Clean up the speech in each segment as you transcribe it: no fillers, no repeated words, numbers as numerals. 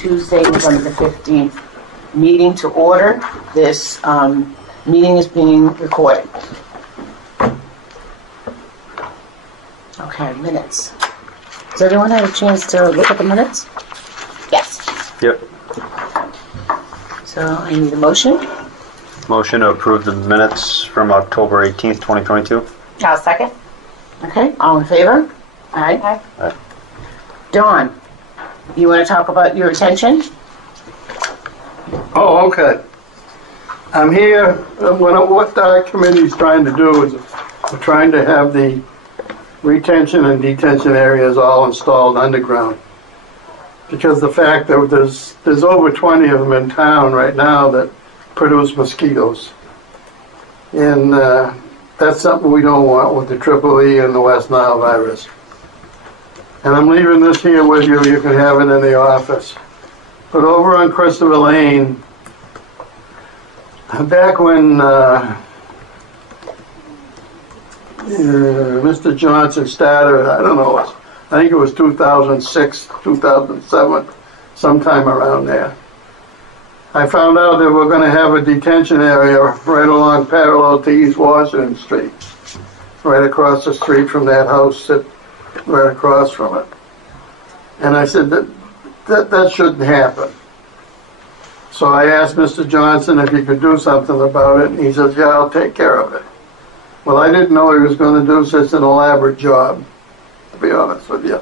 Tuesday, November the 15th meeting to order. This meeting is being recorded. Okay, minutes. Does everyone have a chance to look at the minutes? Yes. Yep. So I need a motion. Motion to approve the minutes from October 18th, 2022. I'll second. Okay, all in favor? Aye. Aye. Dawn, you want to talk about your retention? Oh, okay. I'm here, what our committee is trying to do is we're trying to have the retention and detention areas all installed underground. Because the fact that there's over 20 of them in town right now that produce mosquitoes. And that's something we don't want with the Triple E and the West Nile virus. And I'm leaving this here with you. You can have it in the office. But over on Christopher Lane, back when Mr. Johnson started, I don't know, I think it was 2006, 2007, sometime around there. I found out that we're going to have a detention area right along parallel to East Washington Street, right across the street from that house, right across from it. And I said that shouldn't happen. So I asked Mr. Johnson if he could do something about it, and he says, yeah, I'll take care of it. Well, I didn't know he was going to do such an elaborate job, to be honest with you.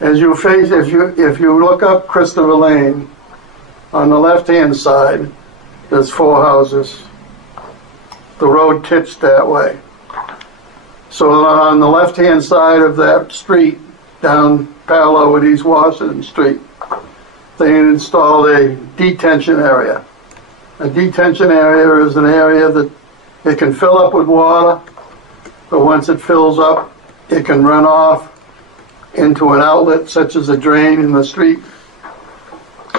As you face, if you look up Christopher Lane, on the left-hand side, there's 4 houses. The road tips that way. So on the left-hand side of that street, down parallel with East Washington Street, they installed a detention area. A detention area is an area that it can fill up with water, but once it fills up, it can run off into an outlet such as a drain in the street,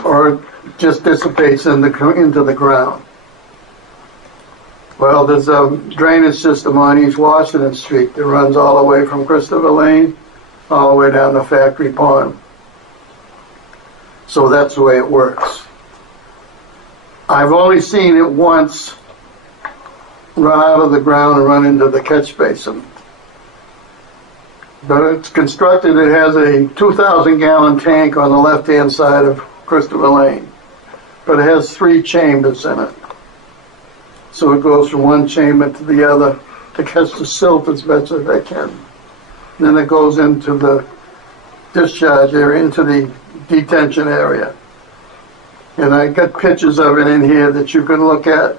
or it just dissipates into the ground. Well, there's a drainage system on East Washington Street that runs all the way from Christopher Lane all the way down to Factory Pond. So that's the way it works. I've only seen it once run out of the ground and run into the catch basin. But it's constructed, it has a 2,000-gallon tank on the left-hand side of Christopher Lane. But it has 3 chambers in it. So it goes from one chamber to the other to catch the silt as best as they can. Then it goes into the discharge area, into the detention area. And I got pictures of it in here that you can look at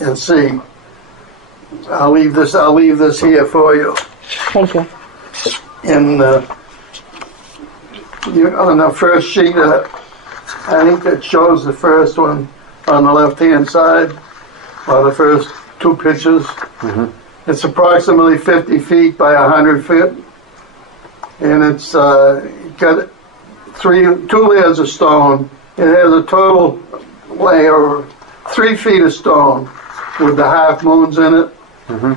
and see. I'll leave this here for you. Thank you. And on the first sheet, I think that shows the first one on the left-hand side, or the first 2 pictures. Mm-hmm. It's approximately 50 feet by 100 feet, and it's got 2 layers of stone. It has a total layer of 3 feet of stone with the half moons in it. Mm-hmm.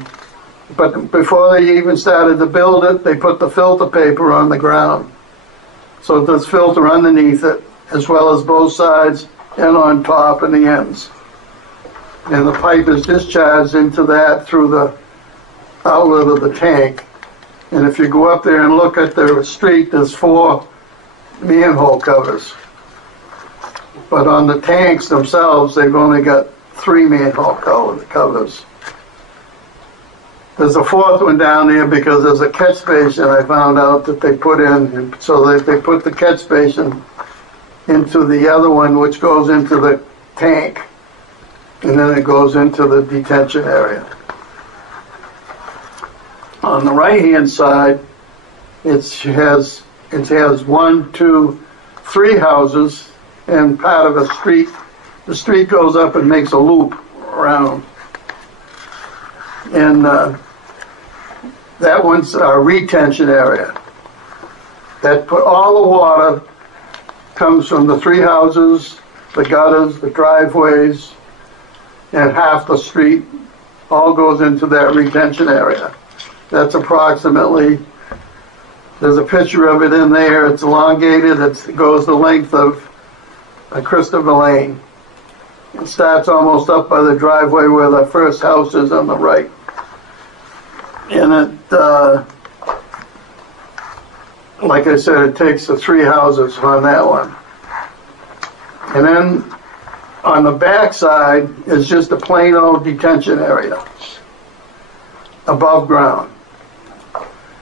But before they even started to build it, they put the filter paper on the ground. So there's filter underneath it, as well as both sides and on top and the ends. And the pipe is discharged into that through the outlet of the tank. And if you go up there and look at the street, there's 4 manhole covers. But on the tanks themselves, they've only got 3 manhole covers. There's a 4th one down there because there's a catch basin I found out that they put in. And so they put the catch basin into the other one, which goes into the tank, and then it goes into the detention area. On the right-hand side, it has 1, 2, 3 houses and part of a street. The street goes up and makes a loop around, and that one's a retention area. That put all the water comes from the 3 houses, the gutters, the driveways, and half the street all goes into that retention area. That's approximately There's a picture of it in there. It's elongated. It goes the length of Christopher Lane. It starts almost up by the driveway where the first house is on the right. And it, like I said, it takes the 3 houses on that one. And then on the back side is just a plain old detention area above ground.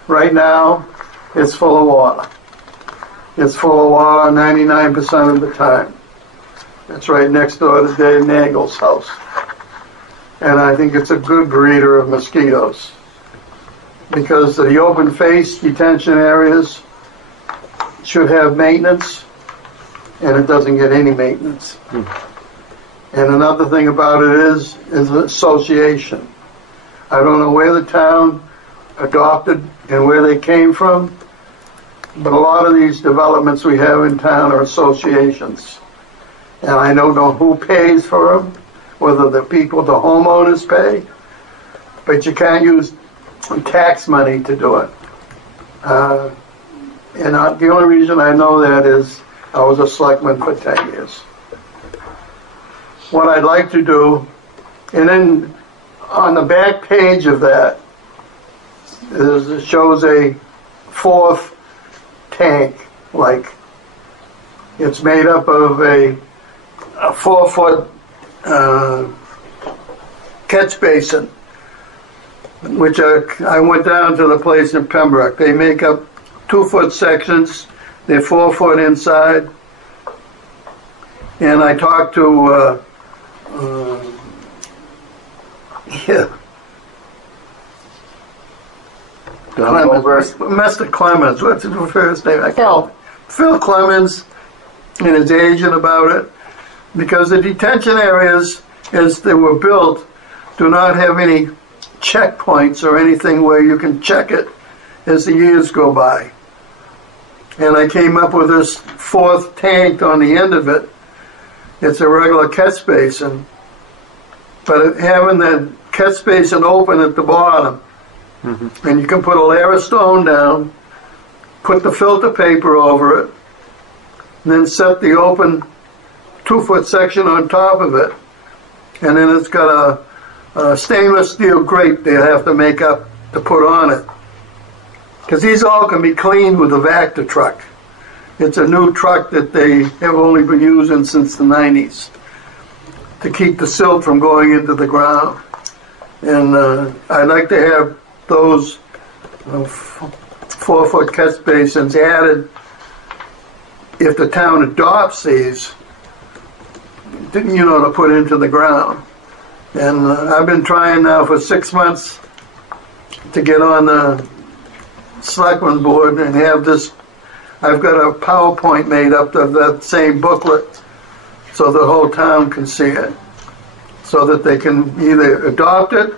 Right now, it's full of water. It's full of water 99% of the time. It's right next door to Dave Nagel's house. And I think it's a good breeder of mosquitoes, because the open face detention areas should have maintenance, and it doesn't get any maintenance. And another thing about it is association. I don't know where the town adopted and where they came from, but a lot of these developments we have in town are associations. And I don't know who pays for them, whether the people, the homeowners pay, but you can't use tax money to do it. And the only reason I know that is I was a selectman for 10 years. What I'd like to do, and then on the back page of that, it shows a 4th tank, like it's made up of a 4-foot catch basin, which I went down to the place in Pembroke. They make up 2-foot sections. They're 4 foot inside. And I talked to Mr. Clemens. What's his first name? Phil Clemens, and his agent about it, because the detention areas, as they were built, do not have any checkpoints or anything where you can check it as the years go by. And I came up with this 4th tank on the end of it. It's a regular catch basin, but having the catch basin open at the bottom, and you can put a layer of stone down, put the filter paper over it, and then set the open 2-foot section on top of it, and then it's got a stainless steel grate they have to make up to put on it. Because these all can be cleaned with a Vector truck. It's a new truck that they have only been using since the 90s to keep the silt from going into the ground. And I'd like to have those 4-foot catch basins added if the town adopts these, to put into the ground. And I've been trying now for 6 months to get on the selectman board and have this. I've got a PowerPoint made up of that same booklet so the whole town can see it, so that they can either adopt it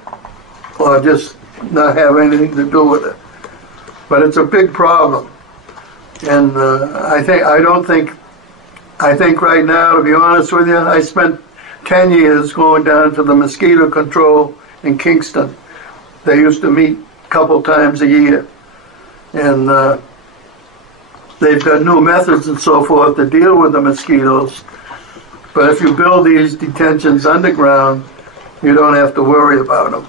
or just not have anything to do with it. But it's a big problem. And I think right now, to be honest with you, I spent 10 years going down to the mosquito control in Kingston. They used to meet a couple times a year. And they've got new methods and so forth to deal with the mosquitoes. But if you build these detentions underground, you don't have to worry about them.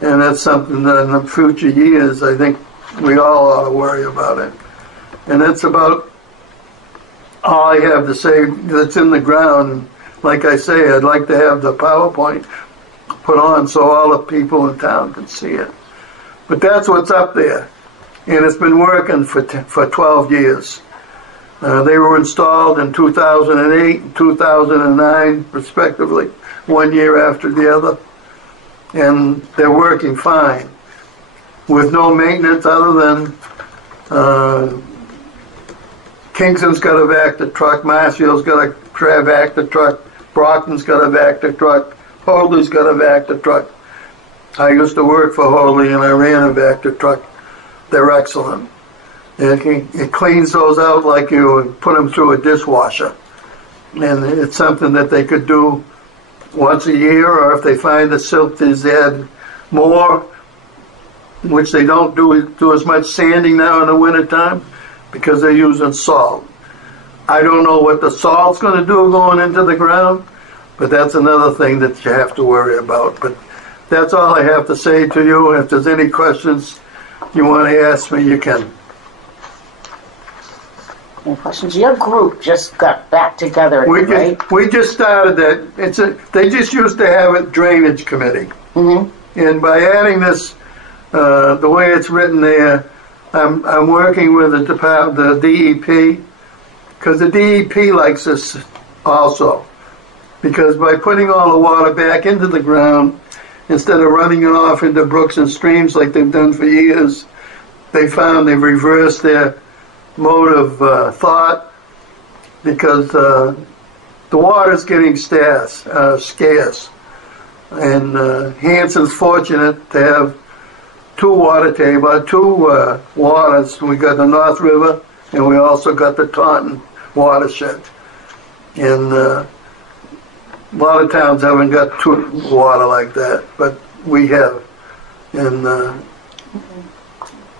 And that's something that in the future years, I think we all ought to worry about it. And that's about all I have to say that's in the ground. Like I say, I'd like to have the PowerPoint put on so all the people in town can see it. But that's what's up there. And it's been working for 12 years. They were installed in 2008 and 2009, respectively, 1 year after the other. And they're working fine, with no maintenance other than Kingston's got a Vector truck, Marshall's got a Vector truck, Brockton's got a Vector truck, Hoadley's got a Vector truck. I used to work for Hoadley and I ran a Vector truck. They're excellent. It cleans those out like you would put them through a dishwasher. And it's something that they could do once a year, or if they find the silt is add more, which they don't do as much sanding now in the wintertime because they're using salt. I don't know what the salt's going to do going into the ground, but that's another thing that you have to worry about. But that's all I have to say to you. If there's any questions you want to ask me, you can. Any questions? Your group just got back together, right? We just started that. They just used to have a drainage committee. Mm-hmm. And by adding this, the way it's written there, I'm working with the DEP, because the DEP likes this also. Because by putting all the water back into the ground, instead of running it off into brooks and streams like they've done for years, they found they've reversed their mode of thought, because the water's getting scarce. And Hanson's fortunate to have two waters. We got the North River, and we also got the Taunton watershed. And a lot of towns haven't got two water like that, but we have. And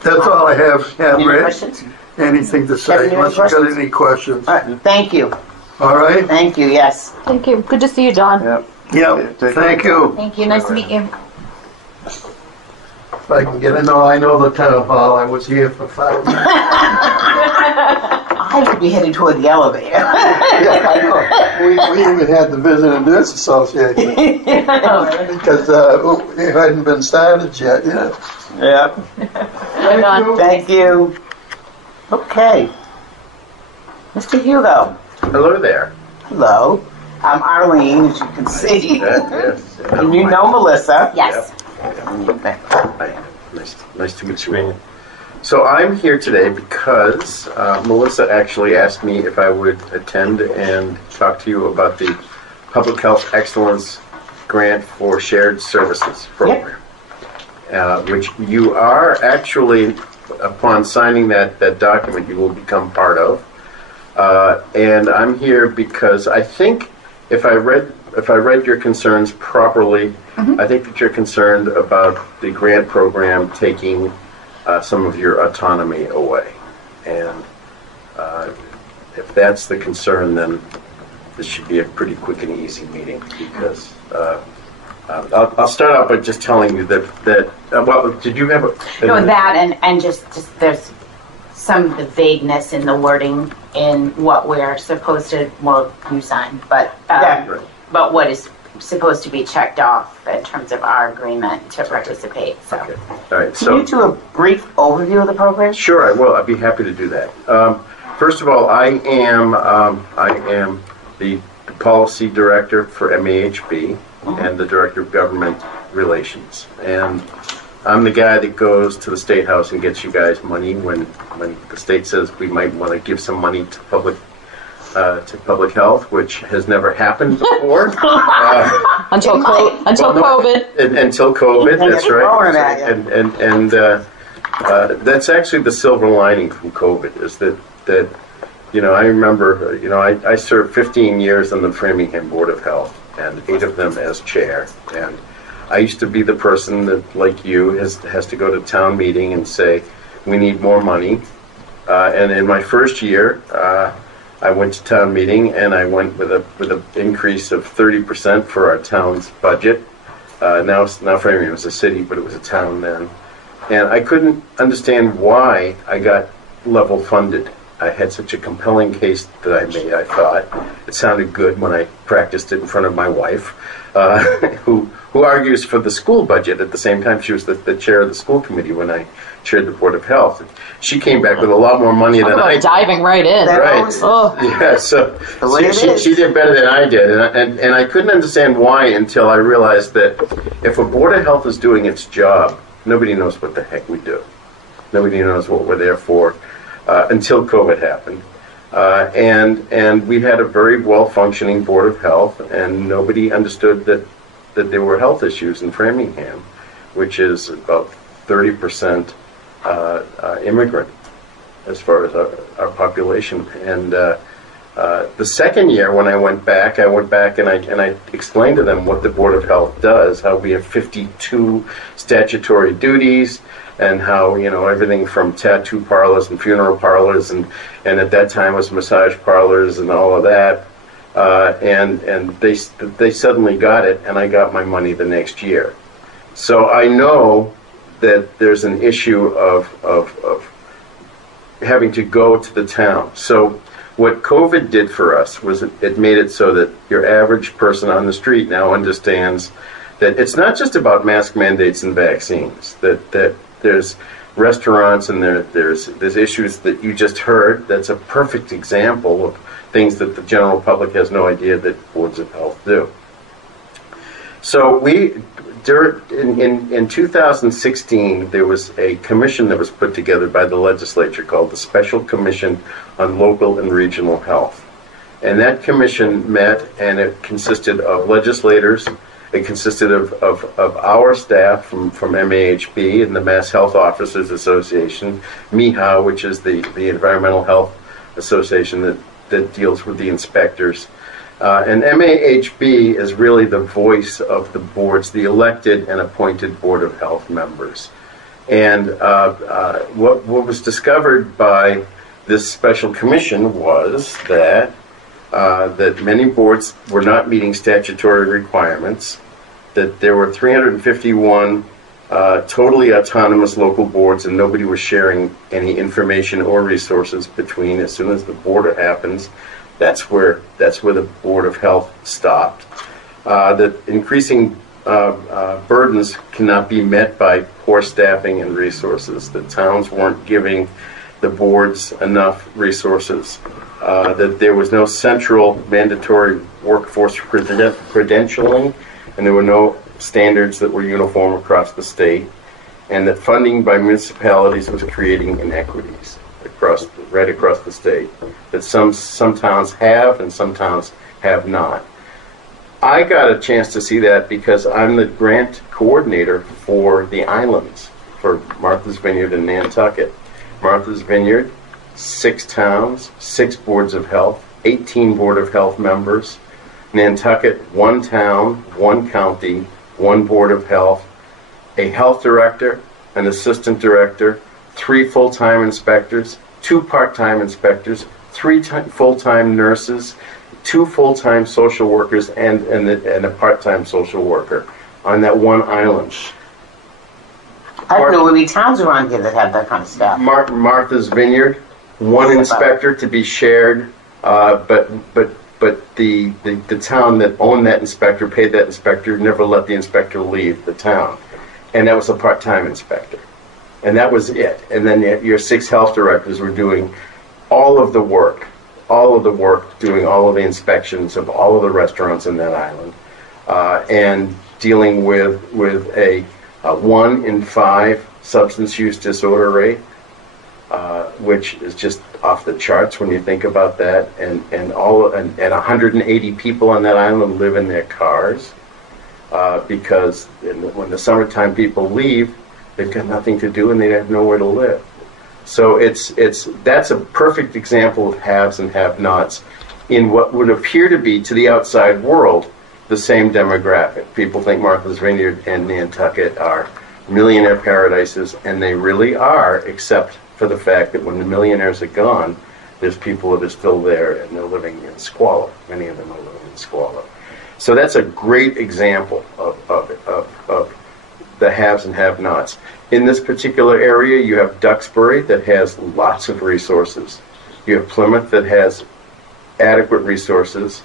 that's all I have. Any questions? Anything to say, unless you got any questions. All right, thank you. All right? Thank you, yes. Thank you. Good to see you, John. Yep. Yeah, thank you. Thank you. Nice to meet you. If I can get in, I know the town hall. I was here for 5 years. I would be heading toward the elevator. Yeah, I know. We even had the Visitor Nurse Association because it hadn't been started yet. Yeah. Yeah. Thank you. Okay. Mr. Hugo. Hello there. Hello. I'm Arlene, as you can see. Yes. And you know Melissa. Yes. Hi. Nice to meet you. So I'm here today because Melissa actually asked me if I would attend and talk to you about the Public Health Excellence Grant for Shared Services program, which you are actually, upon signing that document, you will become part of. And I'm here because I think if I read your concerns properly, I think that you're concerned about the grant program taking some of your autonomy away. And if that's the concern, then this should be a pretty quick and easy meeting, because I'll start out by just telling you that well, did you have a... No, that and just there's some of the vagueness in the wording in what we're supposed to, well, you signed, but but what is supposed to be checked off in terms of our agreement to participate. So, Okay. All right. Can you do a brief overview of the program? Sure, I will. I'd be happy to do that. First of all, I am the policy director for MAHB and the director of government relations, and I'm the guy that goes to the State House and gets you guys money when the state says we might want to give some money to public health, which has never happened before. Until COVID. Until COVID, that's Throwing right. it at you. And that's actually the silver lining from COVID, is that I remember, I served 15 years on the Framingham Board of Health, and 8 of them as chair. And I used to be the person that, like you, has to go to town meeting and say, we need more money. And in my first year, I went to town meeting and I went with an increase of 30% for our town's budget. Now Framingham was a city, but it was a town then. And I couldn't understand why I got level funded. I had such a compelling case that I made, I thought. It sounded good when I practiced it in front of my wife, who argues for the school budget at the same time. She was the chair of the school committee when I chaired the Board of Health. She came back with a lot more money than I did. Diving right in. Right. Yeah, so she did better than I did. And I couldn't understand why until I realized that if a Board of Health is doing its job, nobody knows what the heck we do. Nobody knows what we're there for until COVID happened. And we had a very well-functioning Board of Health, and nobody understood that there were health issues in Framingham, which is about 30% immigrant as far as our population. And the second year when I went back and I explained to them what the Board of Health does, how we have 52 statutory duties, and how, you know, everything from tattoo parlors and funeral parlors and at that time was massage parlors and all of that. And they suddenly got it, and I got my money the next year. So I know that there's an issue of having to go to the town. So what COVID did for us was it made it so that your average person on the street now understands that it's not just about mask mandates and vaccines, that there's restaurants and there's issues that you just heard. That's a perfect example of things that the general public has no idea that boards of health do. So in 2016, there was a commission that was put together by the legislature called the Special Commission on Local and Regional Health. And that commission met, and it consisted of legislators. It consisted of our staff from MAHB and the Mass Health Officers Association, MIHA, which is the Environmental Health Association that deals with the inspectors. And MAHB is really the voice of the boards, the elected and appointed Board of Health members. And what was discovered by this special commission was that many boards were not meeting statutory requirements, that there were 351 totally autonomous local boards, and nobody was sharing any information or resources between. As soon as the border happens, that's where the Board of Health stopped. That increasing burdens cannot be met by poor staffing and resources. The towns weren't giving the boards enough resources. That there was no central mandatory workforce credentialing, and there were no standards that were uniform across the state, and that funding by municipalities was creating inequities right across the state, that some towns have and some towns have not. I got a chance to see that because I'm the grant coordinator for the islands, for Martha's Vineyard and Nantucket. Martha's Vineyard, 6 towns, 6 boards of health, 18 Board of Health members. Nantucket, 1 town, 1 county, 1 Board of Health, a health director, an assistant director, 3 full-time inspectors, 2 part-time inspectors, 3 full-time nurses, 2 full-time social workers, and a part-time social worker on that one island. I don't know any towns around here that have that kind of staff. Martha's Vineyard, 1 inspector to be shared, but the town that owned that inspector, paid that inspector, never let the inspector leave the town. And that was a part-time inspector. And that was it. And then your 6 health directors were doing all of the work, doing all of the inspections of all of the restaurants in that island, and dealing with a 1 in 5 substance use disorder rate, which is just off the charts when you think about that. And 180 people on that island live in their cars because when the summertime people leave, they've got nothing to do and they have nowhere to live. So that's a perfect example of haves and have-nots in what would appear to be, to the outside world, the same demographic. People think Martha's Vineyard and Nantucket are millionaire paradises, and they really are, except for the fact that when the millionaires are gone, there's people that are still there and they're living in squalor. Many of them are living in squalor. So that's a great example of the haves and have-nots. In this particular area, you have Duxbury that has lots of resources. You have Plymouth that has adequate resources.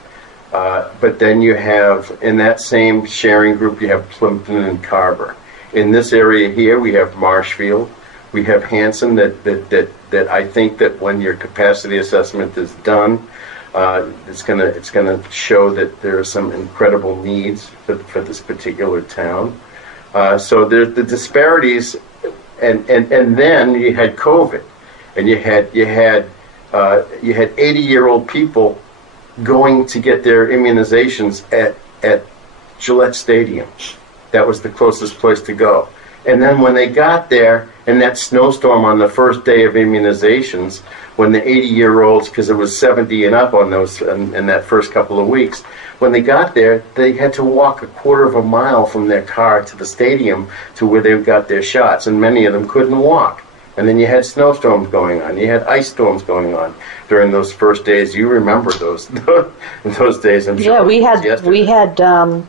But then you have, in that same sharing group, you have Plimpton and Carver. In this area here, we have Marshfield. We have Hanson that I think that when your capacity assessment is done, it's gonna show that there are some incredible needs for this particular town. So there's the disparities, and then you had COVID, and you had 80-year-old people going to get their immunizations at Gillette Stadium. That was the closest place to go. And then when they got there, and that snowstorm on the first day of immunizations, when the 80-year-olds, because it was 70 and up on those in that first couple of weeks, when they got there, they had to walk a quarter of a mile from their car to the stadium to where they got their shots, and many of them couldn't walk. And then you had snowstorms going on. You had ice storms going on during those first days. You remember those those days, I'm sure. Yeah, we had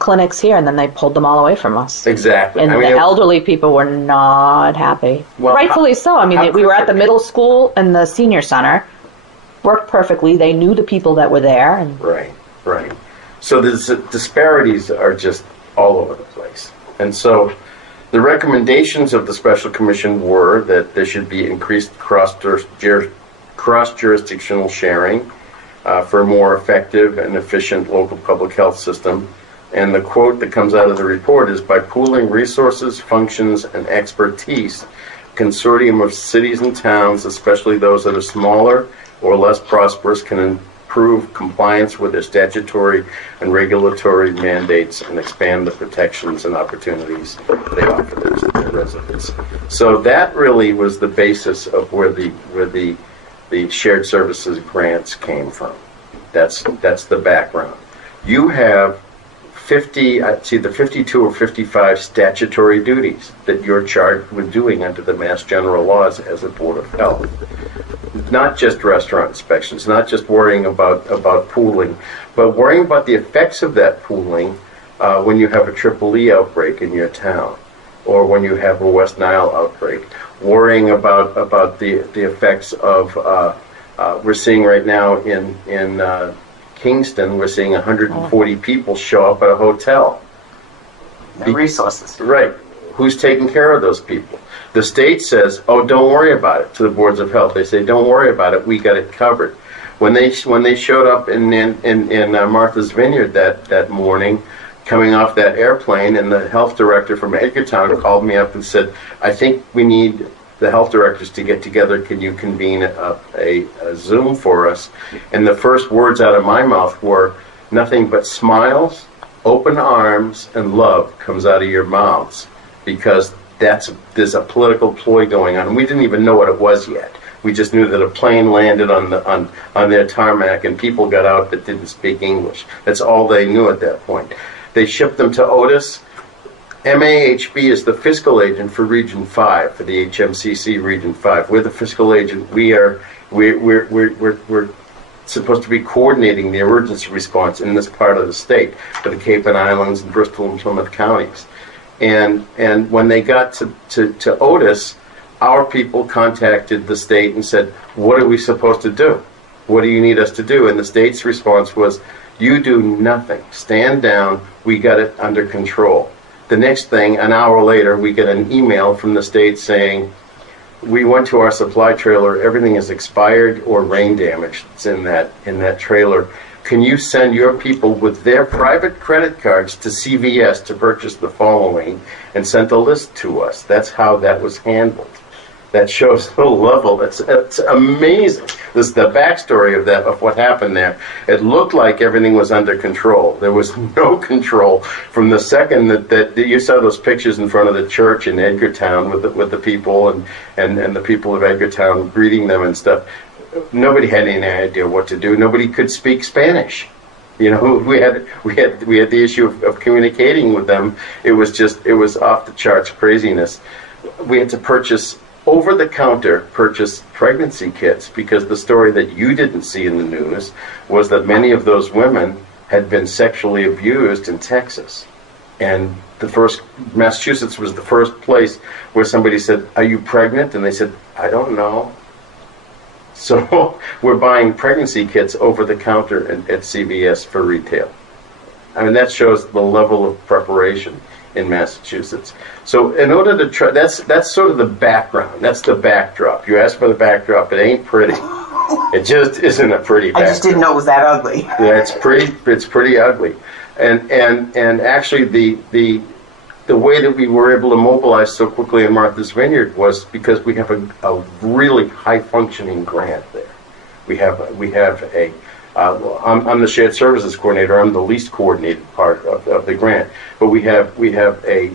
clinics here, and then they pulled them all away from us. Exactly. And the elderly people were not happy. Well, rightfully so. I mean, we were at the middle school and the senior center. Worked perfectly. They knew the people that were there. And right. So the disparities are just all over the place. And so the recommendations of the Special Commission were that there should be increased cross-jurisdictional sharing for a more effective and efficient local public health system. And the quote that comes out of the report is, by pooling resources, functions, and expertise, a consortium of cities and towns, especially those that are smaller or less prosperous, can improve compliance with their statutory and regulatory mandates and expand the protections and opportunities they offer their residents. So that really was the basis of where the shared services grants came from. That's the background. You have 52 or 55 statutory duties that you're charged with doing under the Mass General laws as a Board of Health. Not just restaurant inspections, not just worrying about pooling, but worrying about the effects of that pooling when you have a Triple E outbreak in your town, or when you have a West Nile outbreak. Worrying about the effects of we're seeing right now in Kingston, we're seeing 140 people show up at a hotel. The resources. Right. Who's taking care of those people? The state says, "Oh, don't worry about it." To the boards of health, they say, "Don't worry about it. We got it covered." When they showed up in Martha's Vineyard that morning, coming off that airplane, and the health director from Edgartown called me up and said, "I think we need the health directors to get together. Can you convene a Zoom for us?" And the first words out of my mouth were, "Nothing but smiles, open arms, and love comes out of your mouths," because there's a political ploy going on, and we didn't even know what it was yet. We just knew that a plane landed on their tarmac and people got out that didn't speak English. That's all they knew at that point. They shipped them to Otis. MAHB is the fiscal agent for Region 5, for the HMCC Region 5. We're the fiscal agent. We're supposed to be coordinating the emergency response in this part of the state for the Cape and Islands and Bristol and Plymouth counties. And when they got to Otis, our people contacted the state and said, "What are we supposed to do? What do you need us to do?" And the state's response was, "You do nothing. Stand down. We got it under control." The next thing, an hour later, we get an email from the state saying, "We went to our supply trailer. Everything is expired or rain damaged. It's in that trailer. Can you send your people with their private credit cards to CVS to purchase the following," and sent a list to us. That's how that was handled. That shows the level. It's amazing. This is the backstory of what happened there. It looked like everything was under control. There was no control from the second that you saw those pictures in front of the church in Edgartown with the people and the people of Edgartown greeting them and stuff. Nobody had any idea what to do. Nobody could speak Spanish. You know, we had the issue of communicating with them. It was off the charts craziness. We had to over-the-counter purchase pregnancy kits, because the story that you didn't see in the news was that many of those women had been sexually abused in Texas. And Massachusetts was the first place where somebody said, "Are you pregnant?" And they said, "I don't know." So we're buying pregnancy kits over the counter at CVS for retail. I mean, that shows the level of preparation in Massachusetts. So in order to try, that's sort of the background. That's the backdrop. You asked for the backdrop. It ain't pretty. It just isn't a pretty backdrop. I just didn't know it was that ugly. Yeah, it's pretty ugly. And actually the way that we were able to mobilize so quickly in Martha's Vineyard was because we have a really high-functioning grant there. We have I'm the shared services coordinator. I'm the least coordinated part of the grant, but we have a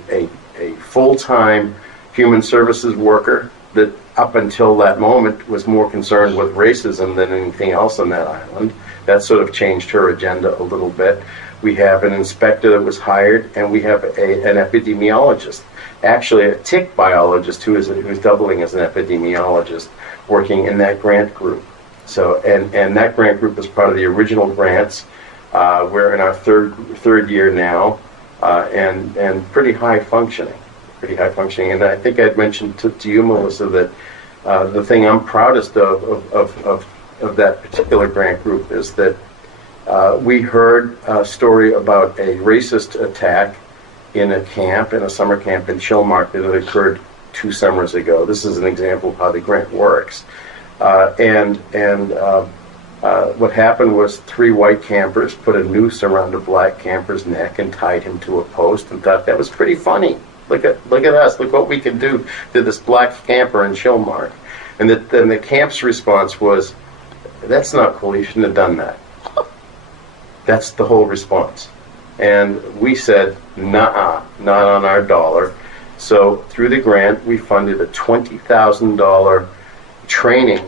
full-time human services worker that up until that moment, was more concerned with racism than anything else on that island. That sort of changed her agenda a little bit. We have an inspector that was hired, and we have an epidemiologist, actually a tick biologist who's doubling as an epidemiologist, working in that grant group. So, and that grant group is part of the original grants. We're in our third year now, and pretty high functioning. And I think I'd mentioned to you, Melissa, that the thing I'm proudest of that particular grant group is that we heard a story about a racist attack in a summer camp in Chilmark that had occurred 2 summers ago. This is an example of how the grant works. What happened was 3 white campers put a noose around a black camper's neck and tied him to a post and thought that was pretty funny. Look at us. Look what we can do to this black camper in Chilmark. And then the camp's response was, "That's not cool. You shouldn't have done that." That's the whole response. And we said, "Nah, not on our dollar." So through the grant, we funded a $20,000 training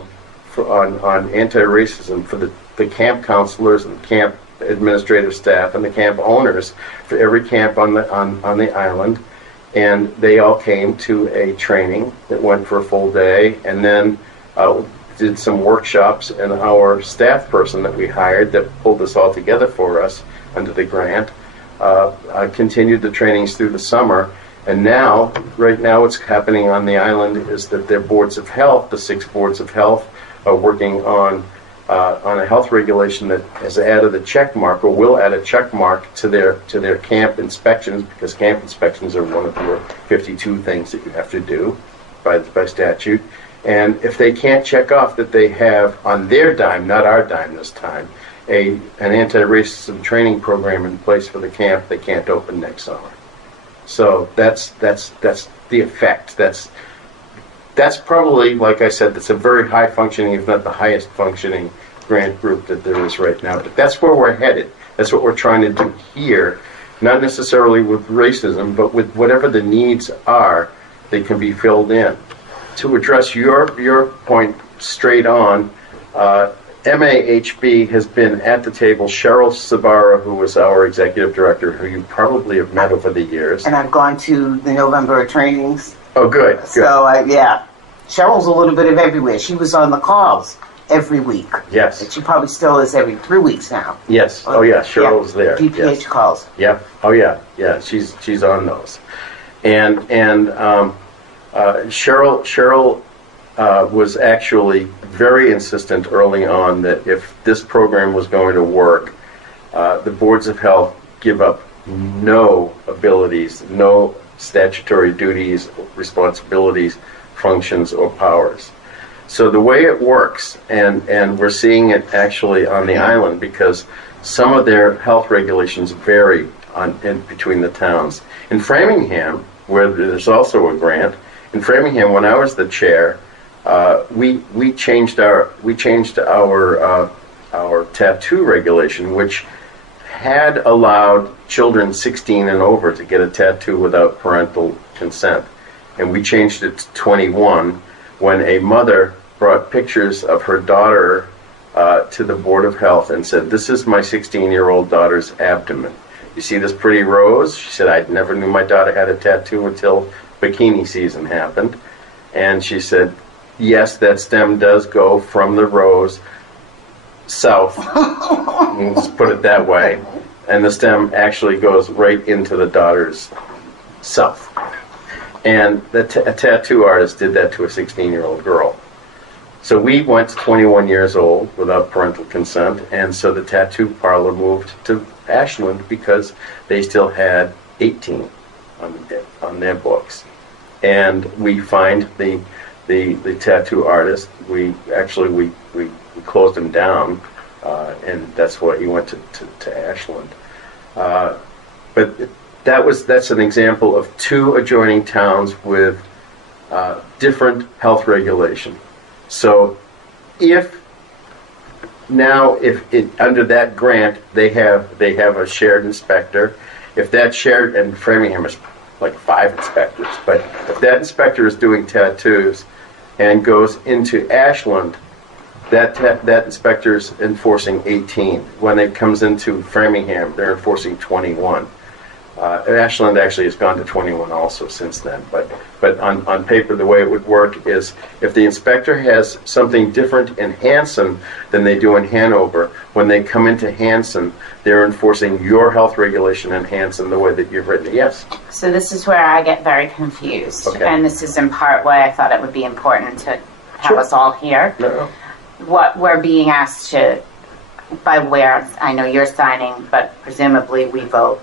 on anti-racism for the camp counselors and camp administrative staff and the camp owners for every camp on the island. And they all came to a training that went for a full day, and then did some workshops, and our staff person that we hired that pulled this all together for us under the grant continued the trainings through the summer. And now, right now, what's happening on the island is that their boards of health, the 6 boards of health, are working on a health regulation that has added a check mark, or will add a check mark to their camp inspections, because camp inspections are one of your 52 things that you have to do by statute. And if they can't check off that they have, on their dime, not our dime this time, an anti-racism training program in place for the camp, they can't open next summer. So that's the effect. That's probably, like I said, that's a very high functioning, if not the highest functioning grant group that there is right now. But that's where we're headed. That's what we're trying to do here, not necessarily with racism, but with whatever the needs are, they can be filled in. To address your point straight on, MAHB has been at the table. Cheryl Sabara, who was our executive director, who you probably have met over the years. And I've gone to the November trainings. Oh, good. So, yeah. Cheryl's a little bit of everywhere. She was on the calls every week. Yes. And she probably still is every 3 weeks now. Yes. Oh, yeah. Cheryl's there. DPH yes. calls. Yep. Oh, yeah. Yeah. She's on those. And Cheryl was actually very insistent early on that if this program was going to work, the boards of health give up no abilities, no statutory duties, responsibilities, functions, or powers. So the way it works, and we're seeing it actually on the island, because some of their health regulations vary in between the towns. In Framingham, where there's also a grant, in Framingham, when I was the chair, we changed our tattoo regulation, which had allowed children 16 and over to get a tattoo without parental consent, and we changed it to 21 when a mother brought pictures of her daughter to the Board of Health and said, "This is my 16-year-old daughter's abdomen. You see this pretty rose?" She said, "I never knew my daughter had a tattoo until bikini season happened." And she said, "Yes, that stem does go from the rose south." Let's put it that way. And the stem actually goes right into the daughter's south. And a tattoo artist did that to a 16-year-old girl. So we went to 21 years old without parental consent, and so the tattoo parlor moved to Ashland because they still had 18 on their books. And we fined the tattoo artist. We closed him down, and that's why he went to Ashland. But that's an example of 2 adjoining towns with different health regulation. So if under that grant they have a shared inspector, if that shared, and Framingham is like 5 inspectors, but if that inspector is doing tattoos, and goes into Ashland, that inspector's enforcing 18. When it comes into Framingham, they're enforcing 21. Ashland actually has gone to 21 also since then. But on paper, the way it would work is if the inspector has something different in Hanson than they do in Hanover, when they come into Hanson, they're enforcing your health regulation in Hanson the way that you've written it. Yes? So this is where I get very confused. Okay. And this is in part why I thought it would be important to have Sure. us all here. No. What we're being asked to, by where I know you're signing, but presumably we vote,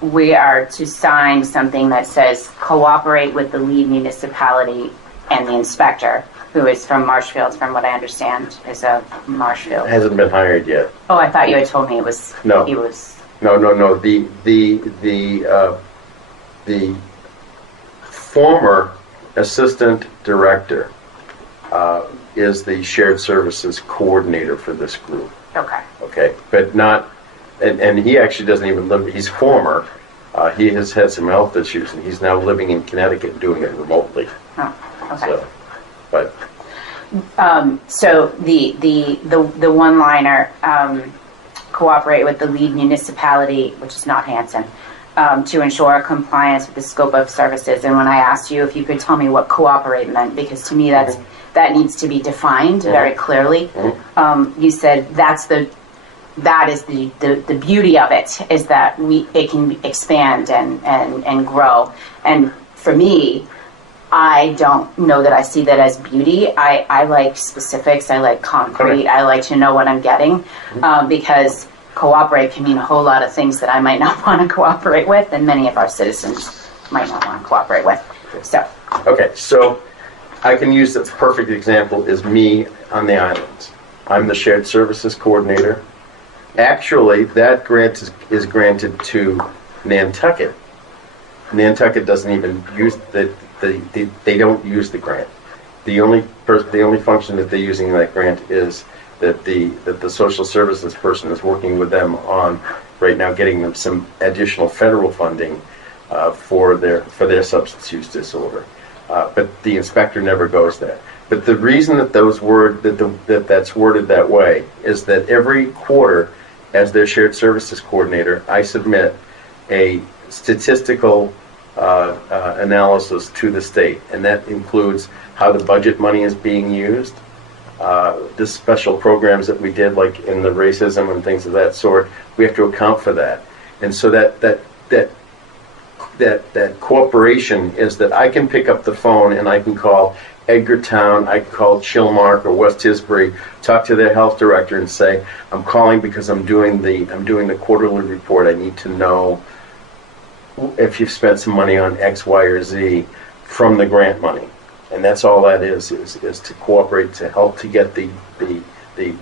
we are to sign something that says cooperate with the lead municipality and the inspector, who is from Marshfield, from what I understand, is a Marshfield. Hasn't been hired yet. Oh, I thought you had told me it was. No. He was. No. The former assistant director is the shared services coordinator for this group. Okay. Okay, but not, and he actually doesn't even live. He's former. He has had some health issues, and he's now living in Connecticut doing it remotely. Oh, okay. So, but So the one-liner, cooperate with the lead municipality, which is not Hanson, to ensure compliance with the scope of services. And when I asked you if you could tell me what cooperate meant, because to me that needs to be defined very clearly. You said that is the beauty of it, is that it can expand and grow. And for me, I don't know that I see that as beauty. I like specifics. I like concrete. I like to know what I'm getting, because cooperate can mean a whole lot of things that I might not want to cooperate with, and many of our citizens might not want to cooperate with. So. okay, so I can use the perfect example is me on the islands. I'm the shared services coordinator. Actually, that grant is granted to Nantucket. Nantucket doesn't even use they don't use the grant. The only function that they're using in that grant is that the social services person is working with them on right now getting them some additional federal funding for their substance use disorder. But the inspector never goes there. But the reason that that's worded that way is that every quarter, as their shared services coordinator, I submit a statistical analysis to the state, and that includes how the budget money is being used, the special programs that we did, like in the racism and things of that sort. We have to account for that, and so that cooperation is that I can pick up the phone and I can call Edgartown, I can call Chilmark or West Tisbury, talk to their health director and say, I'm calling because I'm doing the quarterly report. I need to know if you've spent some money on X, Y, or Z from the grant money. And that's all that is to cooperate, to help to get the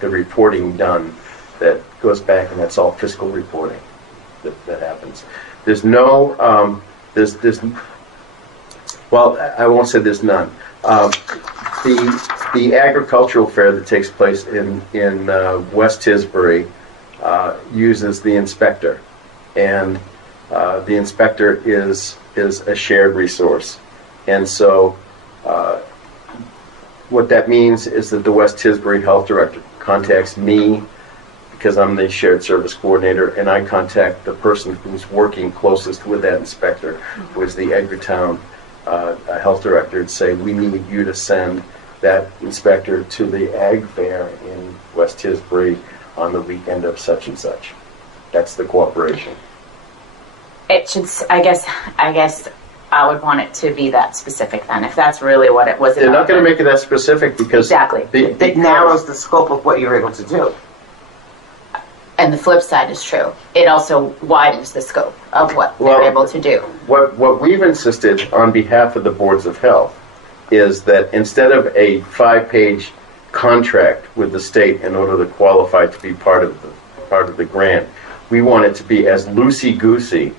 reporting done that goes back, and that's all fiscal reporting that happens. There's no, well, I won't say there's none. The agricultural fair that takes place in West Tisbury uses the inspector, and the inspector is a shared resource, and so what that means is that the West Tisbury health director contacts me because I'm the shared service coordinator, and I contact the person who's working closest with that inspector, who is the Edgartown health director, and say, we need you to send that inspector to the ag fair in West Tisbury on the weekend of such and such. That's the cooperation. It should. I guess I would want it to be that specific then, if that's really what it was. They're not going to make it that specific because exactly. It narrows the scope of what you're able to do. And the flip side is true. It also widens the scope of what they're able to do. What we've insisted on behalf of the boards of health is that instead of a 5-page contract with the state in order to qualify to be part of the grant, we want it to be as loosey-goosey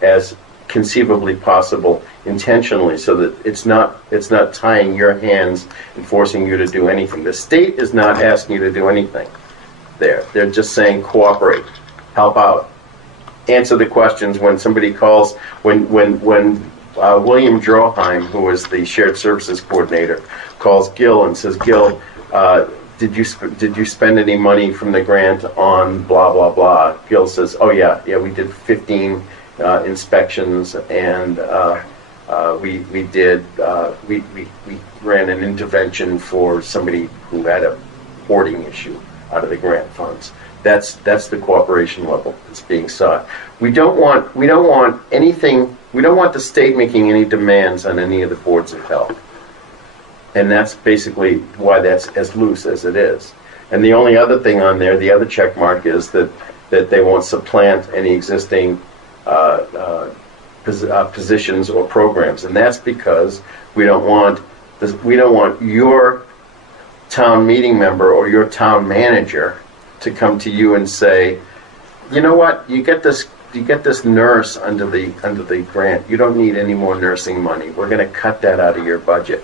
as conceivably possible intentionally, so that it's not tying your hands and forcing you to do anything. The state is not asking you to do anything. They're just saying cooperate, help out, answer the questions when somebody calls, when William Droheim, who was the shared services coordinator, calls Gil and says, Gil, did you spend any money from the grant on blah, blah, blah? Gil says, oh, yeah, we did 15 inspections, and we ran an intervention for somebody who had a hoarding issue out of the grant funds. That's the cooperation level that's being sought. We don't want anything. We don't want the state making any demands on any of the boards of health. And that's basically why that's as loose as it is. And the only other thing on there, the other check mark, is that they won't supplant any existing positions or programs. And that's because we don't want your town meeting member or your town manager to come to you and say, you know what, you get this nurse under the grant. You don't need any more nursing money. We're going to cut that out of your budget.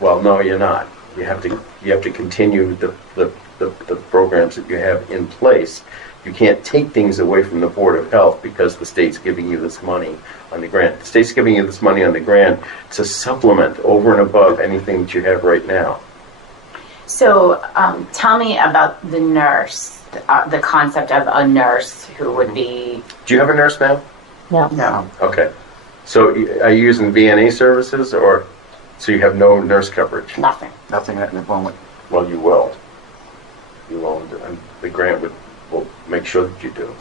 Well, no, you're not. You have to continue the programs that you have in place. You can't take things away from the Board of Health because the state's giving you this money on the grant. The state's giving you this money on the grant to supplement over and above anything that you have right now. So tell me about the nurse, the concept of a nurse who would be... Do you have a nurse now? No. Okay. So are you using VNA services, or so you have no nurse coverage? Nothing. Nothing at the moment. Well, you will. You will. And the grant will make sure that you do.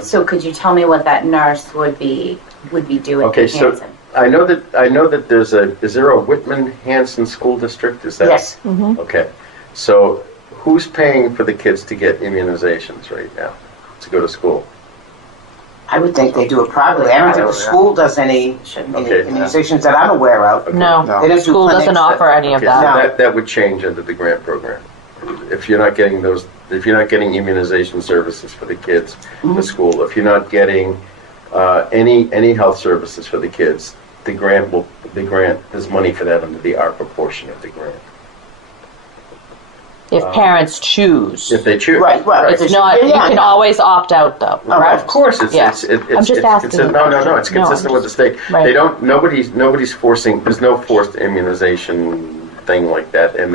So could you tell me what that nurse would be doing? Okay, in so Hanson? I know that there's is there a Whitman Hanson school district? Is that Yes. Mm-hmm. Okay? So who's paying for the kids to get immunizations right now to go to school? I would think they do it privately. I don't think the school does any Okay. immunizations that I'm aware of. Okay. No, They don't do school doesn't clinics. offer any of Okay, so that. that would change under the grant program. If you're not getting immunization services for the kids in the school, if you're not getting any health services for the kids, the grant there's money for that under the ARPA portion of the grant. If parents choose. If they choose. Right. It's not, you can always opt out though. Right. Of course, it's Yeah. I'm just asking. No, it's consistent with the state. Right. They don't. Nobody's forcing. There's no forced immunization thing like that, and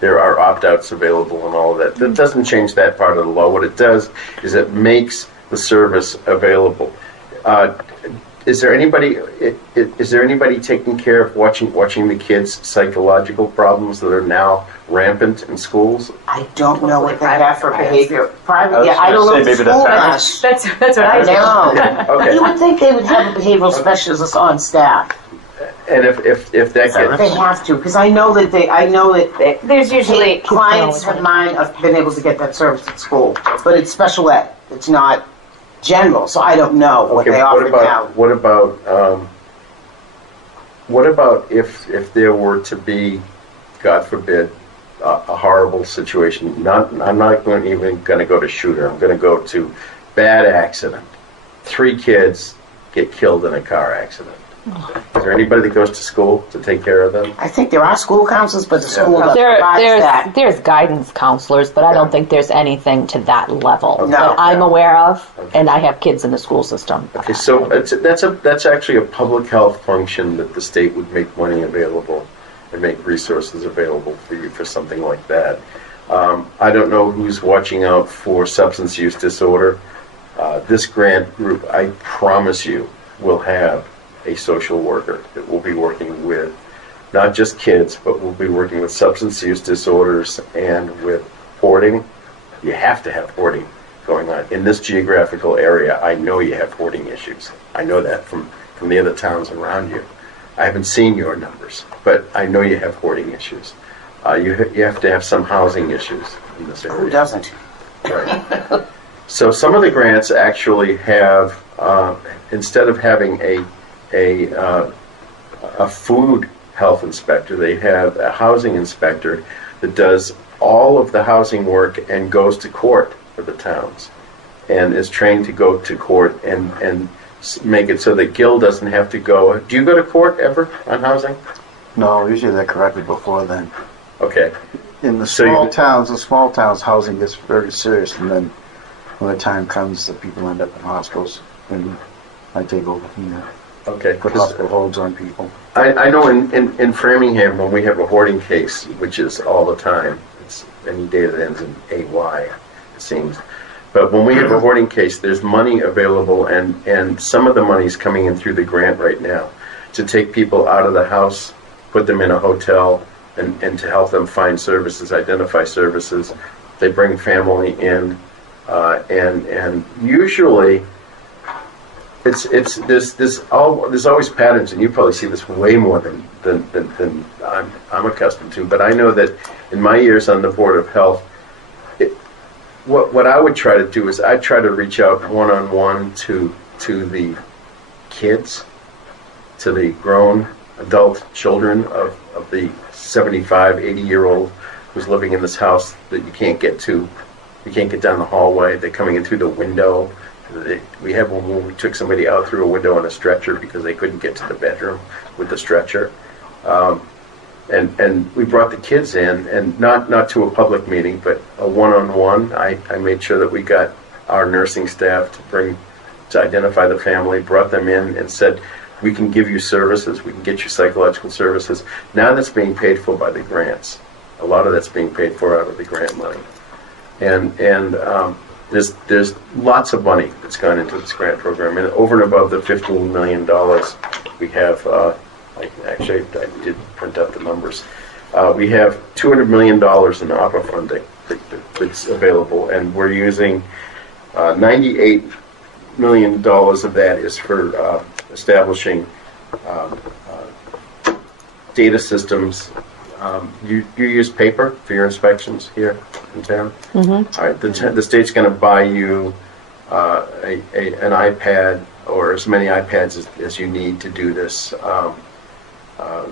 there are opt-outs available and all of that. That doesn't change that part of the law. What it does is it makes the service available. Is there anybody taking care of watching the kids' psychological problems that are now rampant in schools? I don't know what they have for behavior. Private, was I don't know gonna if say the maybe the school parents. does. That's what I do. No. Okay. You would think they would have a behavioral specialist on staff. And if that They gets have to, because I know that There's usually clients of mine have been able to get that service at school, but it's special ed. It's not general, so I don't know what they offer now. What about if there were to be, God forbid, a horrible situation? I'm not even going to go to shooter. I'm going to go to bad accident. 3 kids get killed in a car accident. Is there anybody that goes to school to take care of them? I think there are school counselors, but the school doesn't provide that. There's guidance counselors, but I don't think there's anything to that level Okay. that I'm aware of, Okay. and I have kids in the school system. Okay, so that's actually a public health function that the state would make money available and make resources available for you for something like that. I don't know who's watching out for substance use disorder. This grant group, I promise you, will have a social worker that will be working with not just kids, but will be working with substance use disorders and with hoarding. You have to have hoarding going on. In this geographical area, I know you have hoarding issues. I know that from the other towns around you. I haven't seen your numbers, but I know you have hoarding issues. You have to have some housing issues in this area. Who doesn't? Right. So some of the grants actually have, instead of having a food health inspector, they have a housing inspector that does all of the housing work and goes to court for the towns and is trained to go to court and make it so that Gil doesn't have to go. Do you go to court ever on housing? No, usually they're corrected before then. Okay. In the So small towns, housing gets very serious, and then when the time comes, the people end up in hospitals, and I take over from there. Okay. put hospital holds on people. I know in Framingham, when we have a hoarding case, which is all the time, it's any day that ends in AY, it seems. But when we have a hoarding case, there's money available, and some of the money's coming in through the grant right now to take people out of the house, put them in a hotel, and to help them find services, identify services. They bring family in, and usually there's always patterns, and you probably see this way more than I'm accustomed to. But I know that in my years on the Board of Health, what I would try to do is I try to reach out one-on-one to the kids, to the grown adult children of the 75, 80-year-old who's living in this house that you can't get to. You can't get down the hallway. They're coming in through the window. We had one where we took somebody out through a window on a stretcher because they couldn't get to the bedroom with the stretcher. And we brought the kids in, and not to a public meeting, but a one-on-one. I made sure that we got our nursing staff to identify the family, brought them in and said, we can give you services, we can get you psychological services. Now that's being paid for by the grants. A lot of that's being paid for out of the grant money. And there's lots of money that's gone into this grant program. And over and above the $15 million we have, I did print out the numbers. We have $200 million in ARPA funding that's available, and we're using $98 million of that is for establishing data systems. You use paper for your inspections here in town? Mm-hmm. All right, the state's going to buy you an iPad or as many iPads as you need to do this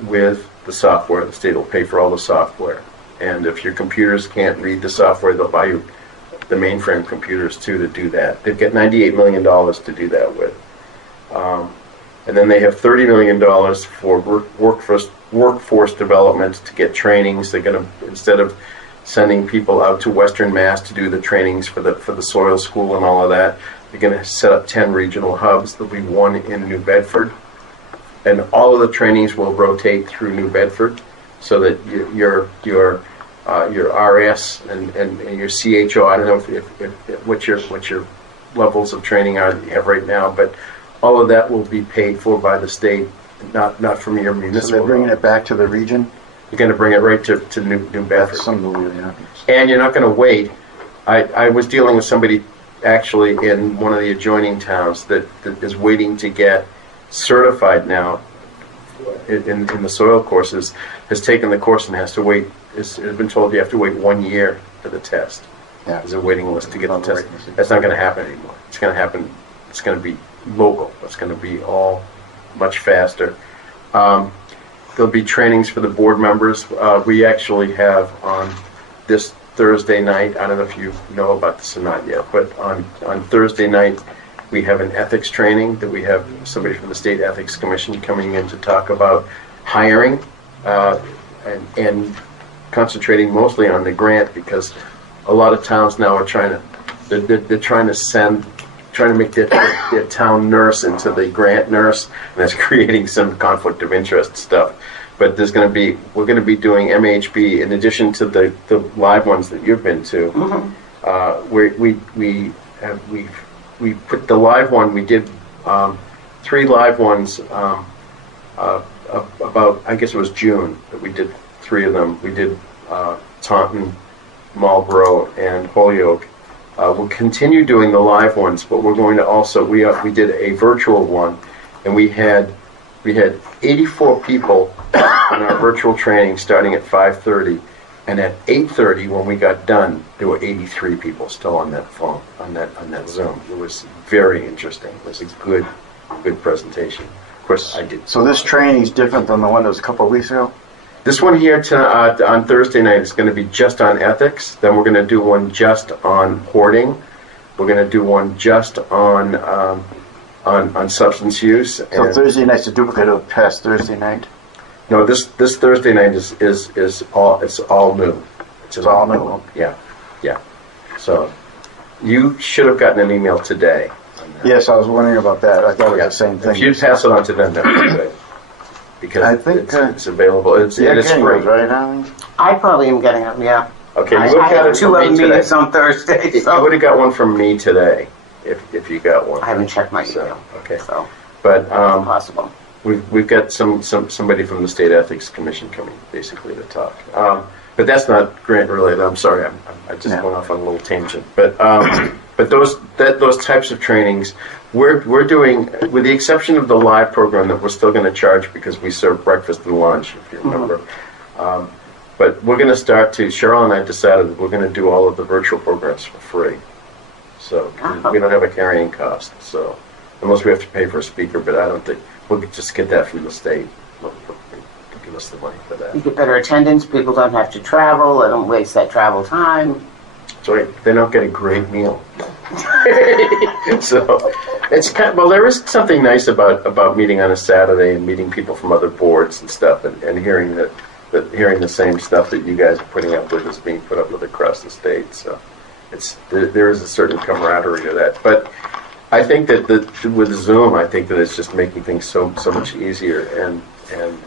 with the software. The state will pay for all the software. And if your computers can't read the software, they'll buy you the mainframe computers too to do that. They've got $98 million to do that with. And then they have $30 million for workforce development to get trainings. They're going to, instead of sending people out to Western Mass to do the trainings for the soil school and all of that, they're going to set up 10 regional hubs. There'll be one in New Bedford. And all of the trainings will rotate through New Bedford so that your RS and your CHO, I don't know if what your levels of training are that you have right now, but all of that will be paid for by the state, not from your municipal. So they're bringing it back to the region? You're going to bring it right to New Bedford. That's unbelievable, yeah. And you're not going to wait. I was dealing with somebody actually in one of the adjoining towns that is waiting to get certified now in the soil courses, has taken the course and has to wait, has been told you have to wait 1 year for the test. Yeah. There's a waiting list to get the test. That's not going to happen anymore. It's going to happen, it's going to be local. It's going to be all much faster. There'll be trainings for the board members. We actually have on this Thursday night, I don't know if you know about this or not yet, but on Thursday night we have an ethics training that we have somebody from the State Ethics Commission coming in to talk about hiring and concentrating mostly on the grant, because a lot of towns now are trying to make their town nurse into the grant nurse, and that's creating some conflict of interest stuff. But we're going to be doing MHB in addition to the live ones that you've been to. Mm-hmm. We put the live one. We did 3 live ones about, I guess it was June that we did 3 of them. We did Taunton, Marlborough, and Holyoke. We'll continue doing the live ones, but we're going to also, we did a virtual one, and we had 84 people in our virtual training starting at 5:30, and at 8:30 when we got done, there were 83 people still on that phone, on that Zoom. It was very interesting. It was a good presentation. Of course, I did. So this training is different than the one that was a couple of weeks ago? This one here on Thursday night is going to be just on ethics. Then we're going to do one just on hoarding. We're going to do one just on substance use. So Thursday night's a duplicate of past Thursday night? No, this Thursday night is all new. It's all new. Yeah. So you should have gotten an email today. Yes, I was wondering about that. I thought it was the same thing. If you pass it on to them, that would be great. Because I think, it's available. It's Yeah, it's getting free. those, right, Alan? I probably am getting them, yeah. Okay, I you would have got have it two from other me today. meetings on Thursday, You so would have got one from me today, if you got one. I haven't checked my So, email, okay. so But possible. we've got somebody from the State Ethics Commission coming, basically, to talk. But that's not grant related. I'm sorry, I just Yeah. went off on a little tangent. But those types of trainings, we're doing, with the exception of the live program that we're still going to charge because we serve breakfast and lunch, if you remember. But we're going to start to. Cheryl and I decided that we're going to do all of the virtual programs for free. So we don't have a carrying cost. So unless we have to pay for a speaker, but I don't think we'll just get that from the state. They'll give us the money for that. You get better attendance, people don't have to travel, they don't waste that travel time. So they don't get a great meal. So it's well, there is something nice about meeting on a Saturday and meeting people from other boards and stuff, and hearing hearing the same stuff that you guys are putting up with is being put up with across the state. So there is a certain camaraderie to that. But I think that with Zoom, I think that it's just making things so much easier. And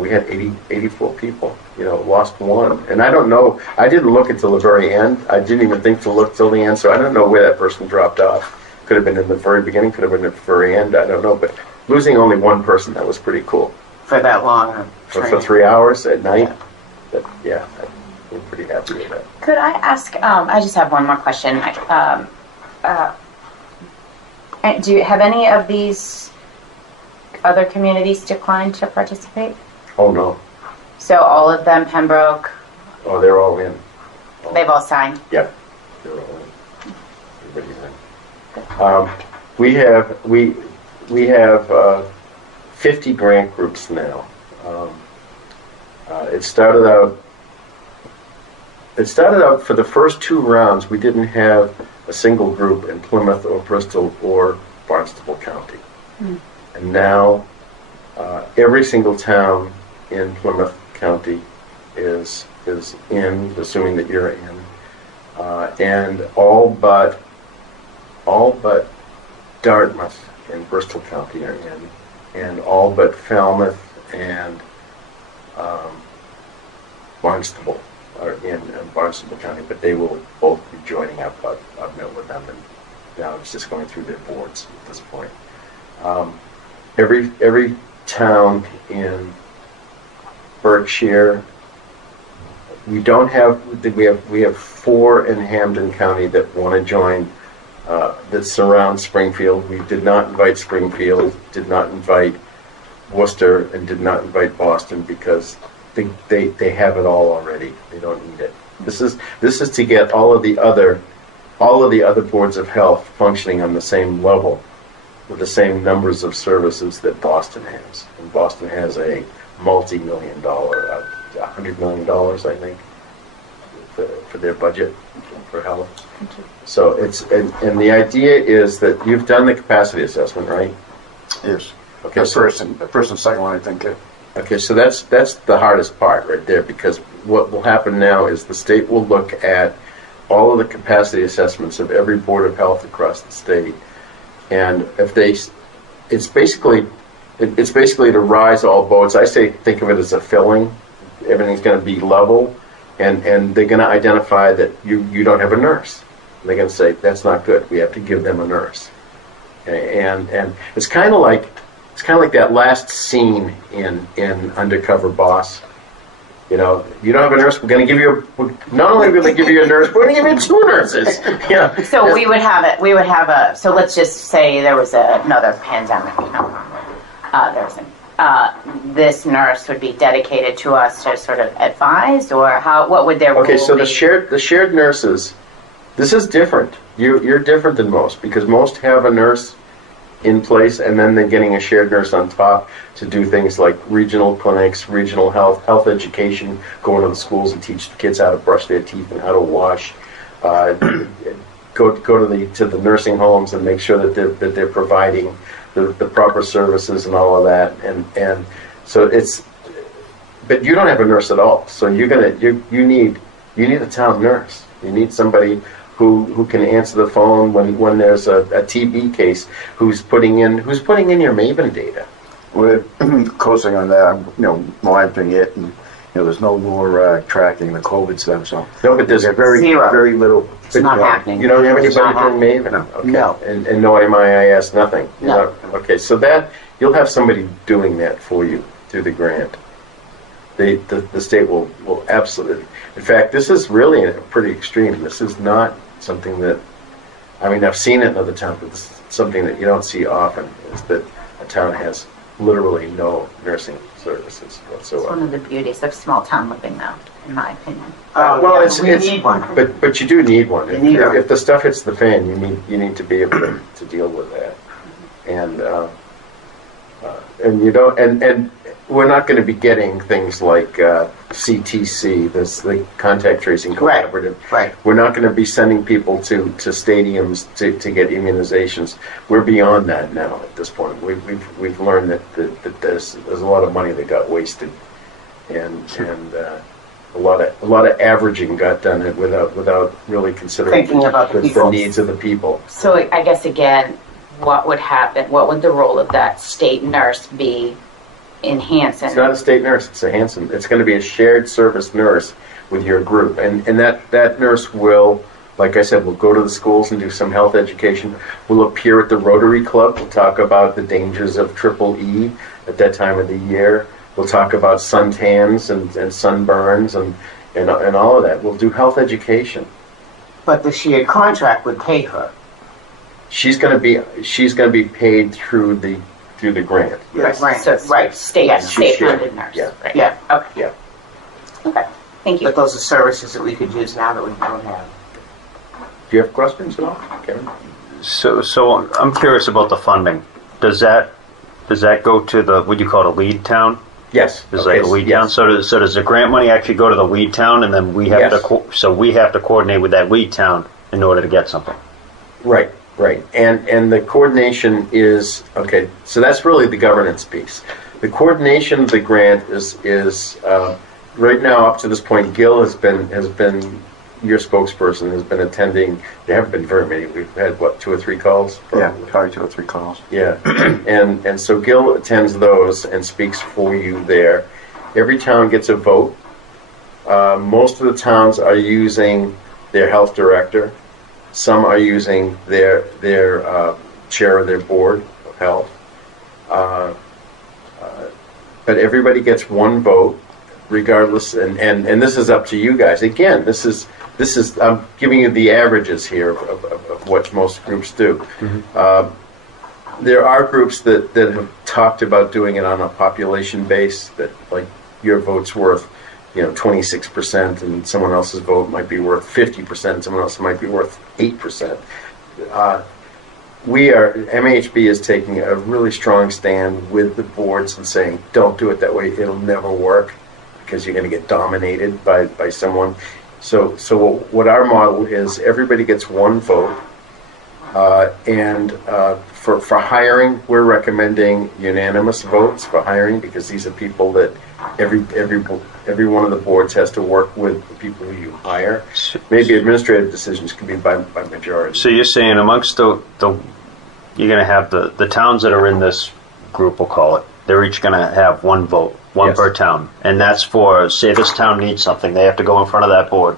we had 84 people. Lost one. And I don't know. I didn't look until the very end. I didn't even think to look till the end. So I don't know where that person dropped off. Could have been in the very beginning. Could have been at the very end. I don't know. But losing only one person, that was pretty cool. For that long. For 3 hours at night. Yeah. I'm pretty happy with that. Could I ask, I just have one more question. Do you have any of these other communities declined to participate? Oh, no. So all of them, Pembroke, Oh, they're all in. they've all signed? Yep. They're all in. Everybody's in. We have 50 grant groups now. It started out for the first 2 rounds. We didn't have a single group in Plymouth or Bristol or Barnstable County, and now every single town in Plymouth County is in, assuming that you're in, and all but Dartmouth and Bristol County are in, and all but Falmouth and Barnstable are in Barnstable County, but they will both be joining up. I've met with them, and now it's just going through their boards at this point. Every town in Berkshire, we have 4 in Hampden County that want to join, that surround Springfield. We did not invite Springfield, did not invite Worcester, and did not invite Boston because they have it all already. They don't need it. This is to get all of the other boards of health functioning on the same level with the same numbers of services that Boston has. And Boston has a multi-million-dollar, $100 million, I think, for their budget for health. So and the idea is that you've done the capacity assessment, right? Yes. Okay. The first and second one, I think. Okay, so that's the hardest part right there, because what will happen now is the state will look at all of the capacity assessments of every board of health across the state, and if it's basically to rise all boats. I say think of it as a filling. Everything's going to be level, and they're going to identify that you don't have a nurse. And they're going to say that's not good. We have to give them a nurse, and it's kind of like that last scene in Undercover Boss. You don't have a nurse. We're going to give you not only are we going to give you a nurse, we're going to give you 2 nurses. So we would have so let's just say there was another pandemic, this nurse would be dedicated to us to sort of advise, or what would their role Okay, so be? the shared nurses, this is different. You're different than most, because most have a nurse in place, and then they're getting a shared nurse on top to do things like regional clinics, regional health education, going to the schools and teach the kids how to brush their teeth and how to wash, go to the nursing homes and make sure that they're providing the proper services and all of that, and so but you don't have a nurse at all, so you need a town nurse. You need somebody who can answer the phone when there's a TB case, who's putting in your Maven data. We're closing on that, monitoring it, and there's no more tracking the COVID stuff. So No, but there's very Zero. very little. It's not happening. You don't have It's anybody not doing happening. Maven? No. Okay. No. And no MIIS, nothing? You're No. not- okay, so that, you'll have somebody doing that for you through the grant. The state will absolutely. In fact, this is really pretty extreme. This is not something that, I mean, I've seen it in other towns, but this is something that you don't see often, is that a town has literally no nursing services It's whatsoever. one of the beauties of small town living, though, in my opinion. Oh, Well, yeah, it's- we it's- need one. But you do need one. You need one. If the stuff hits the fan, you need to be able to deal with that. And you don't, and we're not going to be getting things like CTC, the Contact Tracing Right, Collaborative. right. We're not going to be sending people to stadiums to get immunizations. We're beyond that now at this point. We've learned that there's a lot of money that got wasted, and a lot of averaging got done without really considering Thinking about the people. needs of the people. So I guess, again, what would happen, what would the role of that state nurse be in Hanson? It's not a state nurse, it's a Hanson. It's going to be a shared service nurse with your group. And that nurse will, like I said, will go to the schools and do some health education. Will appear at the Rotary Club. We'll talk about the dangers of triple E at that time of the year. We'll talk about suntans and sunburns and all of that. We'll do health education. But the shared contract would pay her. She's going to be paid through the grant. Yes. Right, so it's Right. state Yes. funded nurse. Yeah. Right. Yeah. Okay. Yeah. Okay. Thank you. But those are services that we could use now that we don't have. Do you have questions at all, Kevin? So I'm curious about the funding. Does that go to the, what do you call it, a lead town? Yes. Is like a lead town? So does the grant money actually go to the lead town, and then we have Yes. so we have to coordinate with that lead town in order to get something? Right. And the coordination is, okay, so that's really the governance piece. The coordination of the grant is right now, up to this point, Gil has been your spokesperson, has been attending. There haven't been very many. We've had, 2 or 3 calls? Yeah, probably 2 or 3 calls. Yeah, and so Gil attends those and speaks for you there. Every town gets a vote. Most of the towns are using their health director. Some are using their chair of their board of health. But everybody gets one vote, regardless. And this is up to you guys. Again, this is I'm giving you the averages here of what most groups do. Mm-hmm. There are groups that have talked about doing it on a population base, that like your vote's worth 26%, and someone else's vote might be worth 50%, and someone else might be worth 8%. MHB is taking a really strong stand with the boards and saying, don't do it that way, it'll never work, because you're going to get dominated by someone. So what our model is, everybody gets one vote, and for hiring, we're recommending unanimous votes for hiring, because these are people that every one of the boards has to work with the people who you hire. Maybe administrative decisions can be by majority. So you're saying amongst the you're going to have the towns that are in this group, we'll call it, they're each going to have one vote, one Yes. per town. And that's for, say this town needs something, they have to go in front of that board,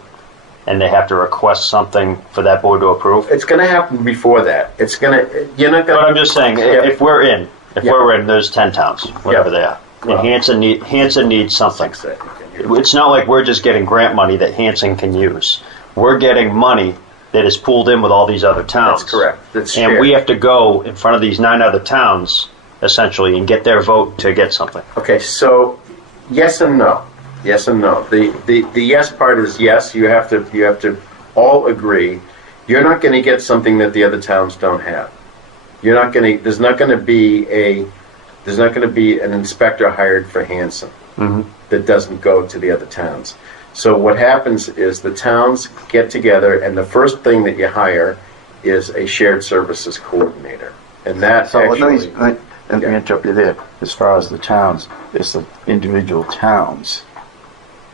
and they have to request something for that board to approve. It's going to happen before that. You're not going But I'm just saying, if we're in, there's 10 towns, whatever they are, and Well- Hanson needs something. It's not like we're just getting grant money that Hanson can use. We're getting money that is pooled in with all these other towns. That's correct. That's And shared. we have to go in front of these 9 other towns, essentially, and get their vote to get something. Okay, so yes and no. Yes and no. The yes part is yes. You have to all agree. You're not going to get something that the other towns don't have. You're not going to. There's not going to be an inspector hired for Hanson that doesn't go to the other towns. So what happens is the towns get together, and the first thing that you hire is a shared services coordinator, and that So let actually. me interrupt you there. As far as the towns, it's the individual towns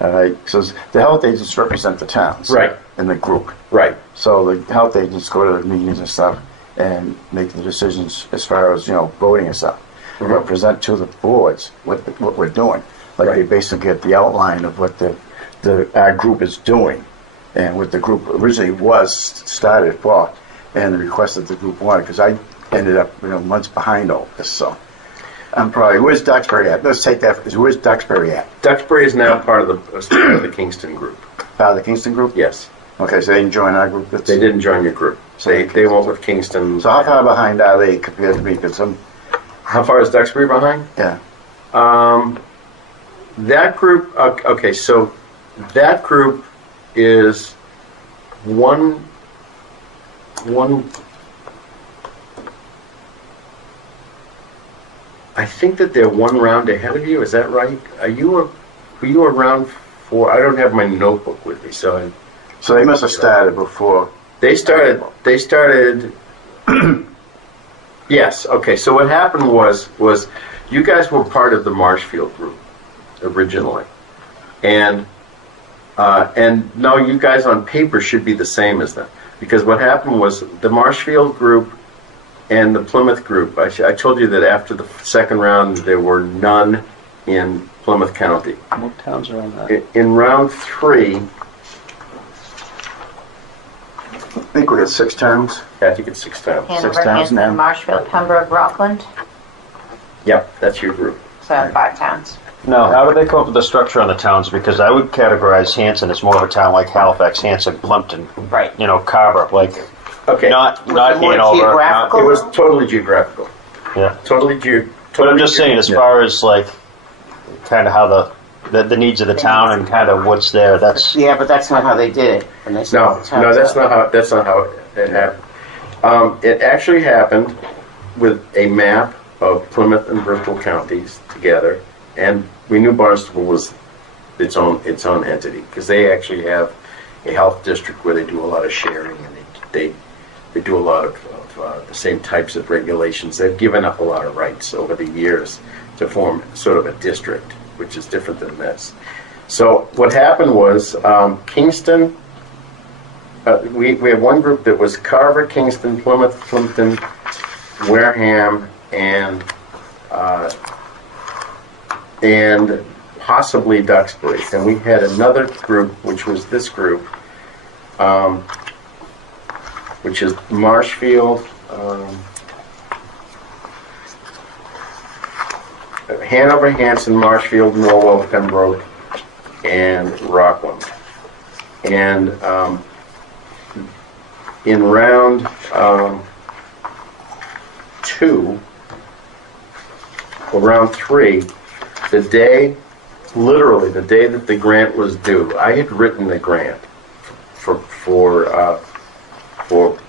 All right, so the health agents represent the towns. Right. In the group. Right. So the health agents go to the meetings and stuff and make the decisions as far as, voting and stuff. Mhm. But present to the boards what we're doing. Like they basically get the outline of what our group is doing and what the group originally was started for and the request that the group wanted, because I ended up, months behind all this, so. I'm probably, where's Duxbury at? Let's take that, where's Duxbury at? Duxbury is now part of the Kingston group. Part of the Kingston group? Yes. Okay, so they didn't join our group? They didn't join your group. They went with Kingston. So how far behind are they compared to me? Because How far is Duxbury behind? yeah. That group, okay, so that group is one, I think that they're one round ahead of you, is that right? Were you around for, I don't have my notebook with me, so. So they must have started before. They started, yes, okay, so what happened was you guys were part of the Marshfield group originally. And now you guys on paper should be the same as them. Because what happened was the Marshfield group and the Plymouth group, I told you that after the second round there were none in Plymouth County. What towns are on that? In round 3, I think we had 6 towns. yeah, I think it's 6 towns. Hanover, 6 towns Hanson, now. Marshfield, Pembroke, Rockland. Yep, that's your group. So 5 towns. No, how do they come up with the structure on the towns? Because I would categorize Hanson as more of a town like Halifax, Hanson, Plumpton, Right. Carver, like Okay. not Was it more Hanover. geographical? It was totally geographical. Yeah. Totally But I'm just saying, as Yeah. far as like, kind of how the needs of the town and kind of what's there. That's Yeah, but that's not how they did it. When they No, started the no, towns that's out. not how it happened. It actually happened with a map of Plymouth and Bristol counties together, and we knew Barnstable was its own entity because they actually have a health district where they do a lot of sharing and they do a lot of the same types of regulations. They've given up a lot of rights over the years to form sort of a district, which is different than this. So what happened was Kingston. We have one group that was Carver, Kingston, Plymouth, Plimpton, Wareham, and possibly Duxbury. And we had another group, which was this group, which is Marshfield, Hanover, Hanson, Marshfield, Norwell, Pembroke, and Rockland. And in round 2, or round 3, literally the day that the grant was due, I had written the grant for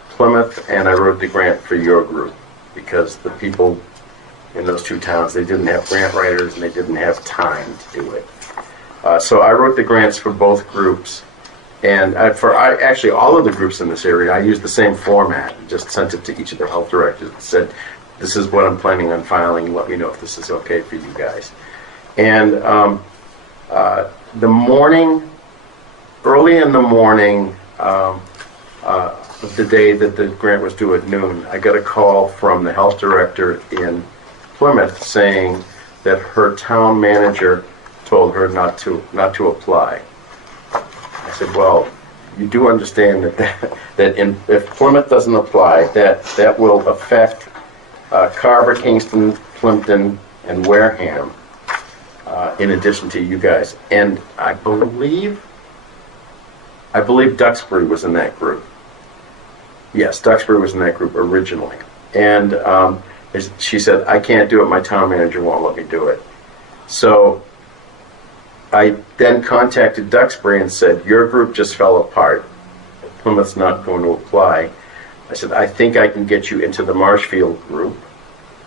Plymouth, and I wrote the grant for your group because the people in those 2 towns, they didn't have grant writers and they didn't have time to do it. So I wrote the grants for both groups. And actually all of the groups in this area, I used the same format and just sent it to each of the health directors and said, this is what I'm planning on filing. Let me know if this is okay for you guys. And early in the morning of the day that the grant was due at noon, I got a call from the health director in Plymouth saying that her town manager told her not to apply. I said, well, you do understand that if Plymouth doesn't apply, that will affect Carver, Kingston, Plimpton, and Wareham, in addition to you guys. And I believe Duxbury was in that group. Yes, Duxbury was in that group originally. And she said, I can't do it. My town manager won't let me do it. So I then contacted Duxbury and said, your group just fell apart. Plymouth's not going to apply. I said, I think I can get you into the Marshfield group.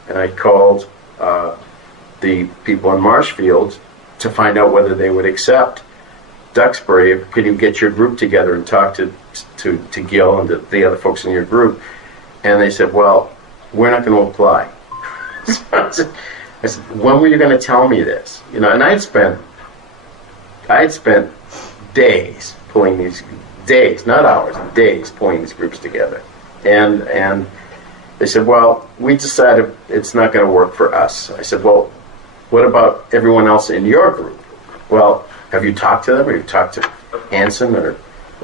And I called the people in Marshfield to find out whether they would accept Duxbury. Could you get your group together and talk to Gil and the other folks in your group? And they said, well, we're not going to apply. So I said, when were you going to tell me this? And I had spent I had spent days pulling these, days, not hours, days pulling these groups together. And they said, well, we decided it's not going to work for us. I said, well, what about everyone else in your group? Well, have you talked to them? Have you talked to Hanson or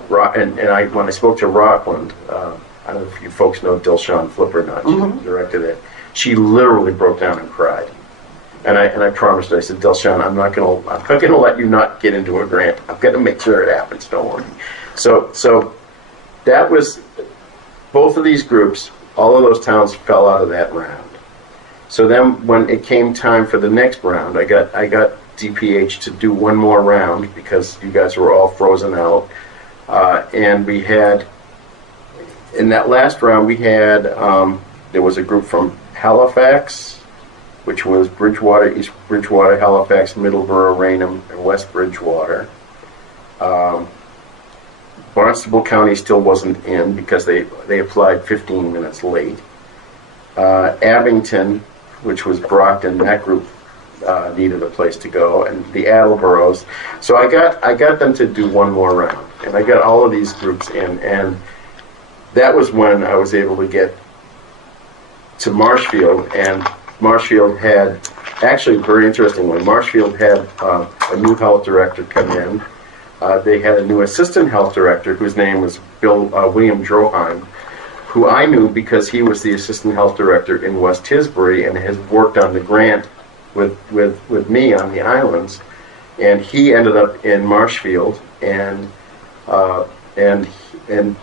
Rock? And when I spoke to Rockland, I don't know if you folks know Dilshan Flipper or not. She's the director there. She literally broke down and cried. And I promised her, I said, Dilshan, I'm not gonna let you not get into a grant. I'm gonna make sure it happens. Don't worry. So that was both of these groups. All of those towns fell out of that round. So then, when it came time for the next round, I got DPH to do one more round because you guys were all frozen out, and we had in that last round we had there was a group from Halifax, which was Bridgewater, East Bridgewater, Halifax, Middleborough, Raynham, and West Bridgewater. Barnstable County still wasn't in because they applied 15 minutes late. Abington, which was Brockton, that group needed a place to go, and the Attleboroughs. So I got them to do one more round, and I got all of these groups in, and that was when I was able to get to Marshfield, and Marshfield had, actually very interestingly, Marshfield had a new health director come in. They had a new assistant health director whose name was William Droheim, who I knew because he was the assistant health director in West Tisbury and has worked on the grant with me on the islands. And he ended up in Marshfield, and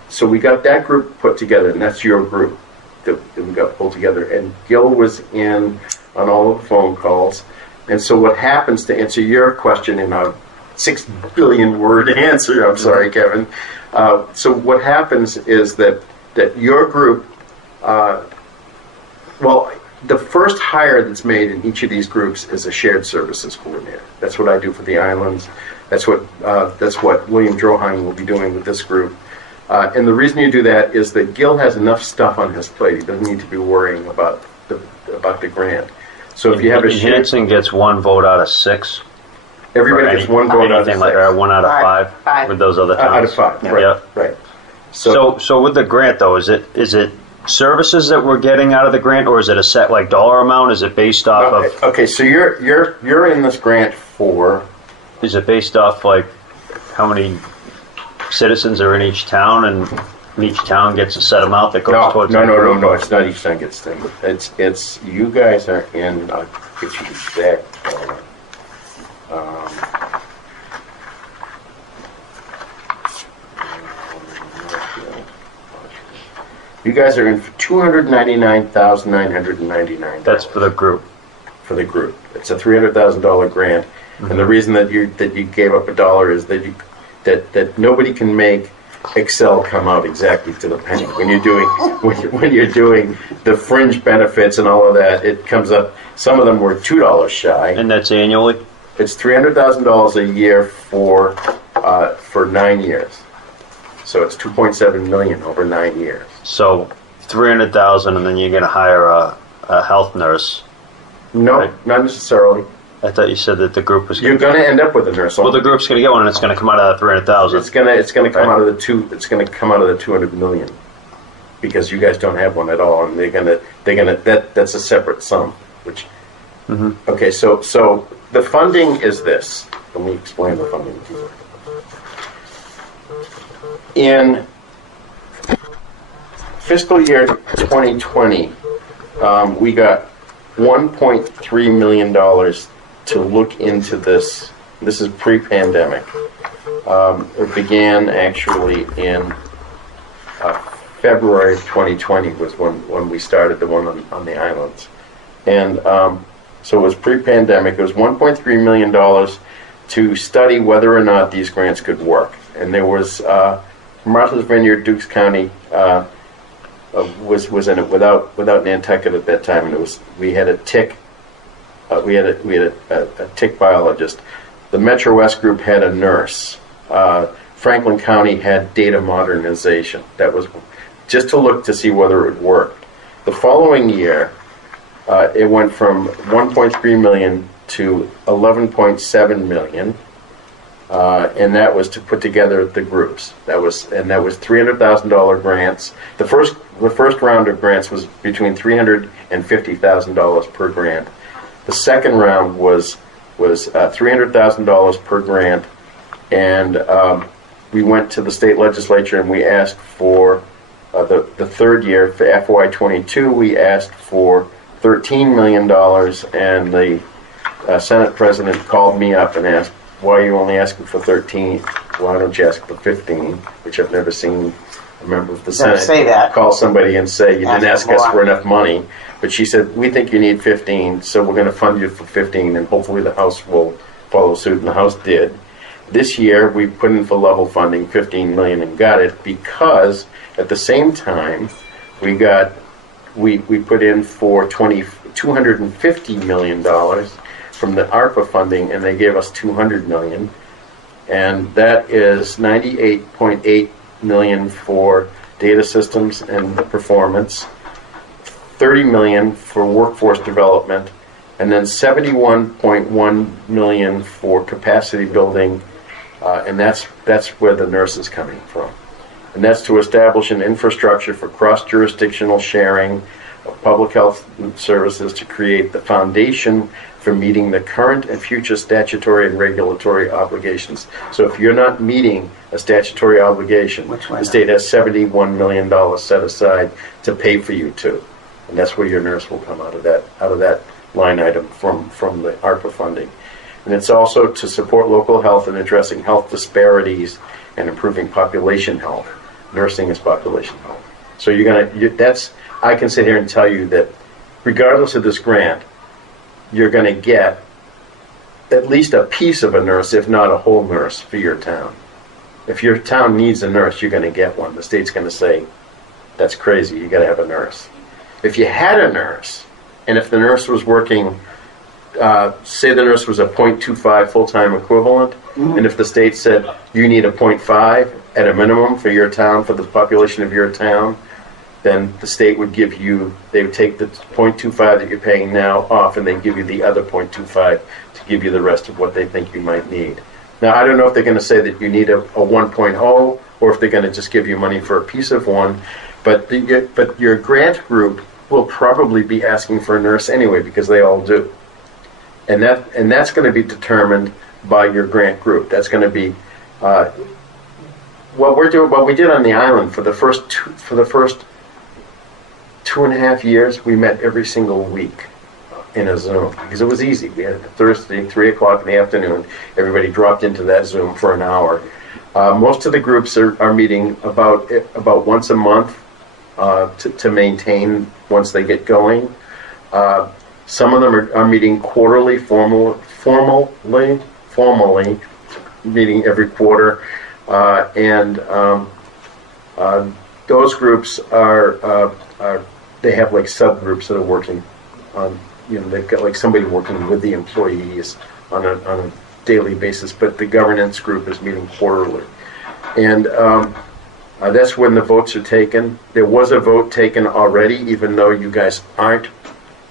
so we got that group put together, and that's your group that we got pulled together. And Gil was in on all of the phone calls. And so what happens, to answer your question in a 6 billion word answer, I'm sorry, Kevin. So what happens is that your group, well, the first hire that's made in each of these groups is a shared services coordinator. That's what I do for the islands. That's what William Droheim will be doing with this group. And the reason you do that is that Gil has enough stuff on his plate. He doesn't need to be worrying about the grant. So if you have a shared, Hanson gets 1 vote out of 6. Everybody gets 1 vote out of 6. Like 1 out of 5 with those other towns. Out of 5, right? Yep. Right. So with the grant though, is it services that we're getting out of the grant, or is it a set like dollar amount? Is it based off of? Okay, so you're in this grant for. Is it based off like how many citizens are in each town, and each town gets a set amount that goes towards? No. It's not each town gets thing. It's you guys are in. I'll get you the exact. You guys are in for $299,999. That's for the group. For the group, it's a $300,000 grant, and the reason that you gave up $1 is that nobody can make Excel come out exactly to the penny. When you're doing the fringe benefits and all of that, it comes up. Some of them were $2 shy. And that's annually. It's $300,000 a year for 9 years. So it's $2.7 million over 9 years. So $300,000, and then you're going to hire a health nurse. No, right? Not necessarily. I thought you said that the group was. You're going to end up with a nurse. Well, the group's going to get one, and it's going to come out of that $300,000. It's going to come out of the It's going to come out of the $200 million, because you guys don't have one at all, and that's a separate sum. Which. Mm-hmm. Okay, so the funding is this. Let me explain the funding. In fiscal year 2020, we got $1.3 million to look into this. This is pre-pandemic. It began actually in February 2020 was when we started the one on the islands. And so it was pre-pandemic. It was $1.3 million to study whether or not these grants could work. And there was Martha's Vineyard, Dukes County was in it without Nantucket at that time, and we had a tick biologist. The Metro West group had a nurse. Franklin County had data modernization. That was just to look to see whether it worked. The following year, it went from 1.3 million to 11.7 million. and that was to put together the groups. That was $300,000 grants. The first round of grants was between $350,000 per grant. The second round was $300,000 per grant, and we went to the state legislature and we asked for the third year for FY22. We asked for $13 million, and the Senate president called me up and asked, "Why are you only asking for 13? Why don't you ask for 15?" Which I've never seen a member of the Senate say that. call somebody and say, "You didn't ask us more. for enough money." But she said, "We think you need 15, so we're going to fund you for 15, and hopefully the House will follow suit." And the House did. This year, we put in for level funding $15 million and got it, because at the same time, we put in for $250 million from the ARPA funding, and they gave us $200 million, and that is $98.8 million for data systems and performance, $30 million for workforce development, and then $71.1 million for capacity building, and that's where the nurse is coming from. And that's to establish an infrastructure for cross-jurisdictional sharing of public health services to create the foundation for meeting the current and future statutory and regulatory obligations. So if you're not meeting a statutory obligation, the state has $71 million set aside to pay for you to. And that's where your nurse will come out of that line item from the ARPA funding. And it's also to support local health in addressing health disparities and improving population health. Nursing is population health. So I can sit here and tell you that regardless of this grant, you're going to get at least a piece of a nurse, if not a whole nurse, for your town. If your town needs a nurse, you're going to get one. The state's going to say, "That's crazy, you got to have a nurse." If you had a nurse, and if the nurse was working, say the nurse was a 0.25 full-time equivalent, and if the state said you need a 0.5 at a minimum for your town, for the population of your town, then the state would give you, they would take the 0.25 that you're paying now off, and they'd give you the other 0.25 to give you the rest of what they think you might need. Now, I don't know if they're going to say that you need a 1.0, or if they're going to just give you money for a piece of one, but your grant group will probably be asking for a nurse anyway, because they all do. And that's going to be determined by your grant group. That's going to be what we did on the island for the first 2.5 years. We met every single week in a Zoom, because it was easy. We had Thursday, 3 o'clock in the afternoon. Everybody dropped into that Zoom for an hour. Most of the groups are meeting about once a month to maintain once they get going. Some of them are meeting quarterly, formally, meeting every quarter, and those groups are they have like subgroups that are working on. They've got like somebody working with the employees on a daily basis, but the governance group is meeting quarterly, and that's when the votes are taken. There was a vote taken already, even though you guys aren't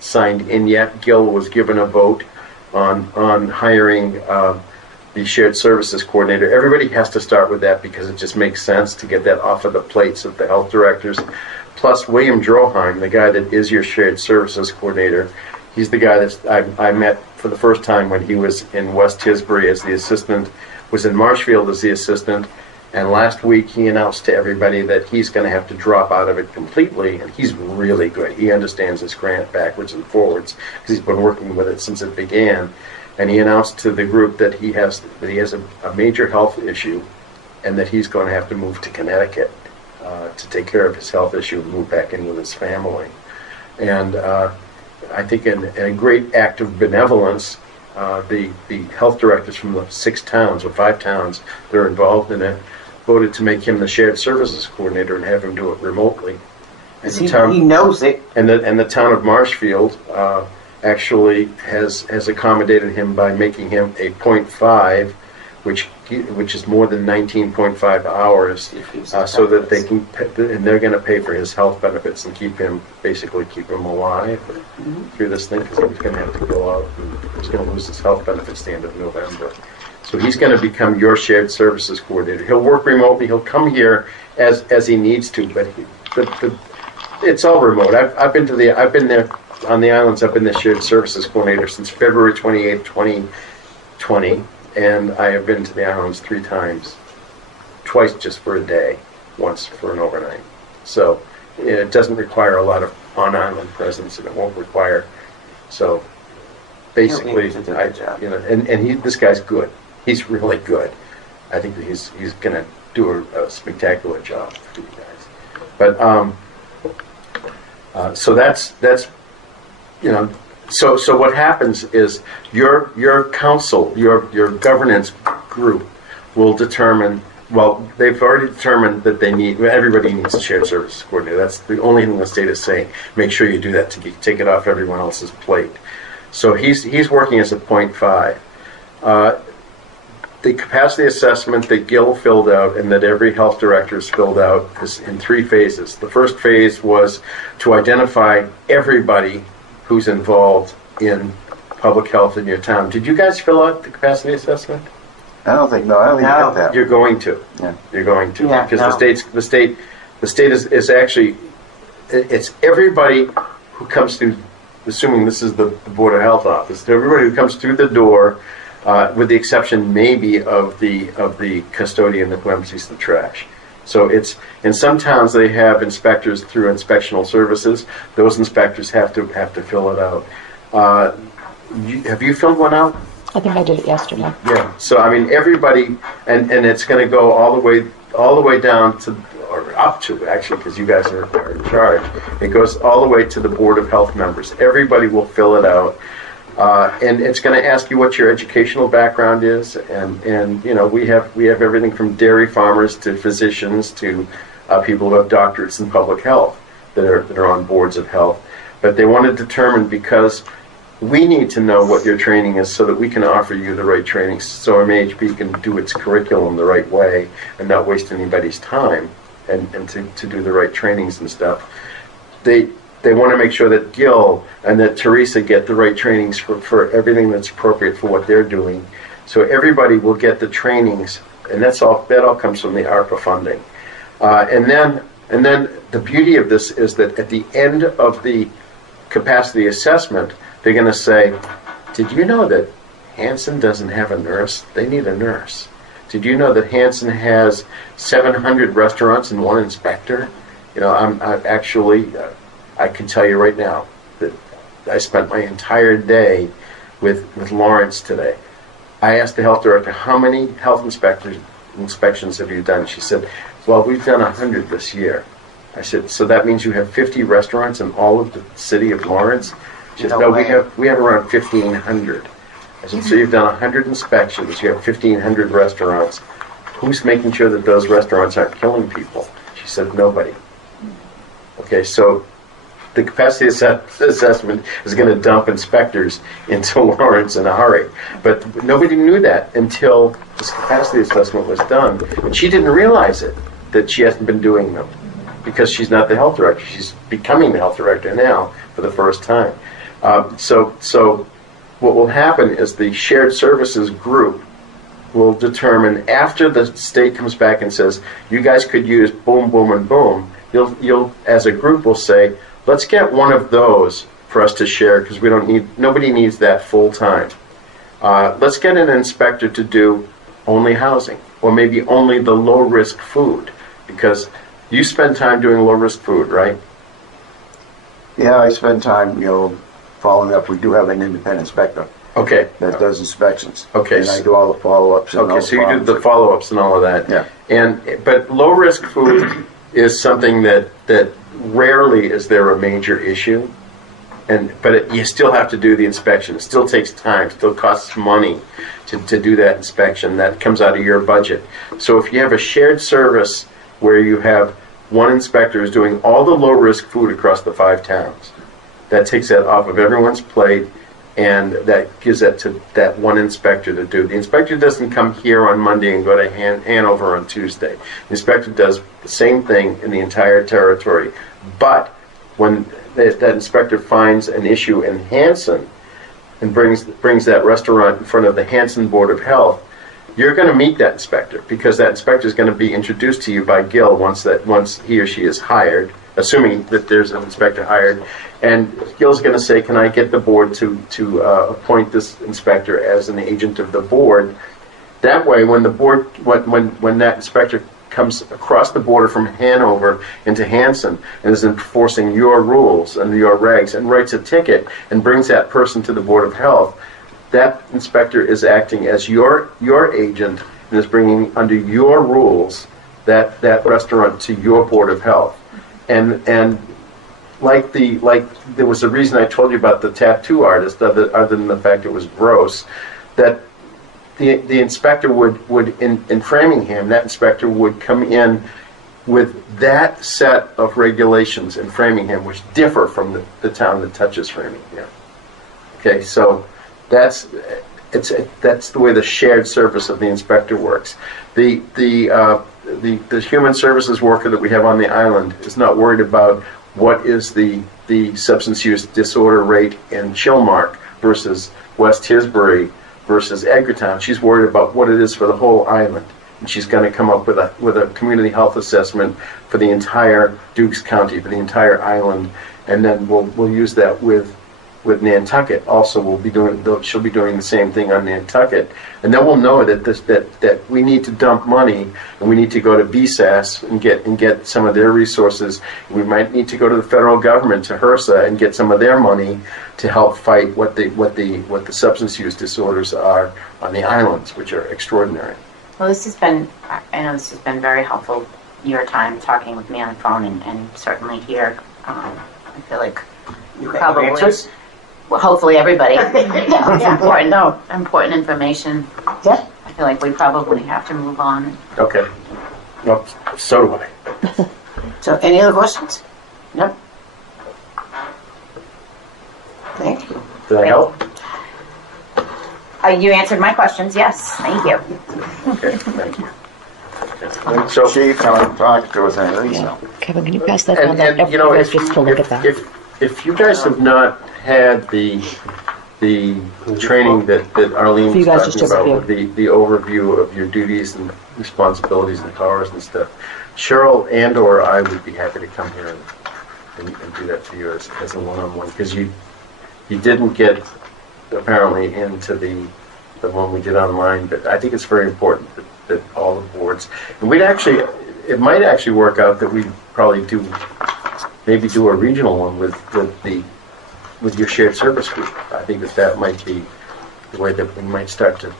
signed in yet. Gil was given a vote on hiring the shared services coordinator. Everybody has to start with that because it just makes sense to get that off of the plates of the health directors. Plus, William Droheim, the guy that is your shared services coordinator, he's the guy that I met for the first time when he was in West Tisbury as the assistant, was in Marshfield as the assistant, and last week he announced to everybody that he's going to have to drop out of it completely, and he's really good. He understands his grant backwards and forwards because he's been working with it since it began. And he announced to the group that he has a major health issue, and that he's going to have to move to Connecticut to take care of his health issue and move back in with his family. And I think in a great act of benevolence, the health directors from the 6 towns or 5 towns that are involved in it voted to make him the shared services coordinator and have him do it remotely. And he knows it. And the town of Marshfield actually has accommodated him by making him a 0.5, which is more than 19.5 hours, so that they can, and they're going to pay for his health benefits and keep him alive through this thing, because he's going to have to go out and he's going to lose his health benefits at the end of November. So he's going to become your shared services coordinator. He'll work remotely. He'll come here as he needs to, but it's all remote. I've been there on the islands. I've been the shared services coordinator since February 28th, 2020, and I have been to the islands 3 times, twice just for a day, once for an overnight. So it doesn't require a lot of on-island presence, and it won't require. So basically, this guy's good. He's really good. I think that he's going to do a spectacular job for you guys. But so that's So what happens is your council, your governance group will determine. Well, they've already determined that everybody needs a shared services coordinator. That's the only thing the state is saying. Make sure you do that to take it off everyone else's plate. So he's working as a 0.5. The capacity assessment that Gil filled out and that every health director has filled out is in 3 phases. The first phase was to identify everybody who's involved in public health in your town. Did you guys fill out the capacity assessment? I don't think get that. You're going to. Yeah. You're going to. Yeah, because the state is actually, it's everybody who comes through, assuming this is the Board of Health office, everybody who comes through the door, with the exception maybe of the custodian that empties the trash. So it's, in some towns they have inspectors through inspectional services. Those inspectors have to fill it out. Have you filled one out? I think I did it yesterday. Yeah. So I mean, everybody, and it's going to go all the way down to, or up to actually, because you guys are in charge. It goes all the way to the Board of Health members. Everybody will fill it out, and it's going to ask you what your educational background is, and we have everything from dairy farmers to physicians to people who have doctorates in public health that are on boards of health, but they want to determine because. We need to know what your training is so that we can offer you the right training so MAHP can do its curriculum the right way and not waste anybody's time and to do the right trainings and stuff. They want to make sure that Gil and that Teresa get the right trainings for everything that's appropriate for what they're doing. So everybody will get the trainings, and that all comes from the ARPA funding. And then the beauty of this is that at the end of the capacity assessment, they're going to say, did you know that Hanson doesn't have a nurse? They need a nurse. Did you know that Hanson has 700 restaurants and 1 inspector? I can tell you right now that I spent my entire day with Lawrence today. I asked the health director, how many health inspections have you done? She said, well, we've done 100 this year. I said, so that means you have 50 restaurants in all of the city of Lawrence? She said, no, we have around 1,500. I said, so you've done 100 inspections, you have 1,500 restaurants. Who's making sure that those restaurants aren't killing people? She said, nobody. Okay, so the capacity assessment is going to dump inspectors into Lawrence in a hurry. But nobody knew that until this capacity assessment was done. And she didn't realize it, that she hasn't been doing them. Because she's not the health director. She's becoming the health director now for the first time. So what will happen is the shared services group will determine after the state comes back and says, you guys could use boom, boom, and boom, you'll as a group will say, let's get one of those for us to share because nobody needs that full time. Let's get an inspector to do only housing or maybe only the low risk food because you spend time doing low risk food, right? Yeah, I spend time, following up. We do have an independent inspector. Okay. That does inspections. Okay. And I do all the follow-ups. Okay, so you do the follow-ups and all of that. Yeah. But low risk food is something that rarely is there a major issue, but you still have to do the inspection. It still takes time. It still costs money to do that inspection. That comes out of your budget. So if you have a shared service where you have one inspector is doing all the low risk food across the 5 towns, that takes that off of everyone's plate, and that gives that to that one inspector to do. The inspector doesn't come here on Monday and go to Hanover on Tuesday. The inspector does the same thing in the entire territory. But when that inspector finds an issue in Hanson and brings that restaurant in front of the Hanson Board of Health, you're going to meet that inspector because that inspector is going to be introduced to you by Gil once he or she is hired, assuming that there's an inspector hired. And Gil's going to say, can I get the board to appoint this inspector as an agent of the board? That way, when the board, when that inspector comes across the border from Hanover into Hanson and is enforcing your rules and your regs and writes a ticket and brings that person to the Board of Health, that inspector is acting as your agent and is bringing under your rules that restaurant to your Board of Health. And like there was a reason I told you about the tattoo artist, other than the fact it was gross, that the inspector would in Framingham, that inspector would come in with that set of regulations in Framingham, which differ from the town that touches Framingham. Okay, so that's the way the shared service of the inspector works. The human services worker that we have on the island is not worried about what is the substance use disorder rate in Chilmark versus West Tisbury versus Edgartown. She's worried about what it is for the whole island, and she's going to come up with a community health assessment for the entire Dukes County, for the entire island, and then we'll use that with Nantucket. Also, she'll be doing the same thing on Nantucket, and then we'll know that we need to dump money, and we need to go to BSAS and get some of their resources. We might need to go to the federal government, to HRSA, and get some of their money to help fight what the substance use disorders are on the islands, which are extraordinary. Well, I know this has been very helpful, your time talking with me on the phone and certainly here. I feel like You probably, answers? well, hopefully everybody. Yeah. Important information. Yeah. I feel like we probably have to move on. Okay. Well, so do I. So, any other questions? No? Thank you. Did I help? You answered my questions, yes. Thank you. Okay, thank you. Okay. So, Chief, come talk to us at least. Kevin, can you pass that on? and you know, if just to look at that. if you guys have not had the training that Arlene So you was guys just talking took a about, with the overview of your duties and responsibilities and powers and stuff, Cheryl and/or I would be happy to come here and do that for you as a one-on-one, because you didn't get apparently into the one we did online, but I think it's very important that all the boards, and it might actually work out that we probably maybe do a regional one with your shared service group. I think that might be the way that we might start to.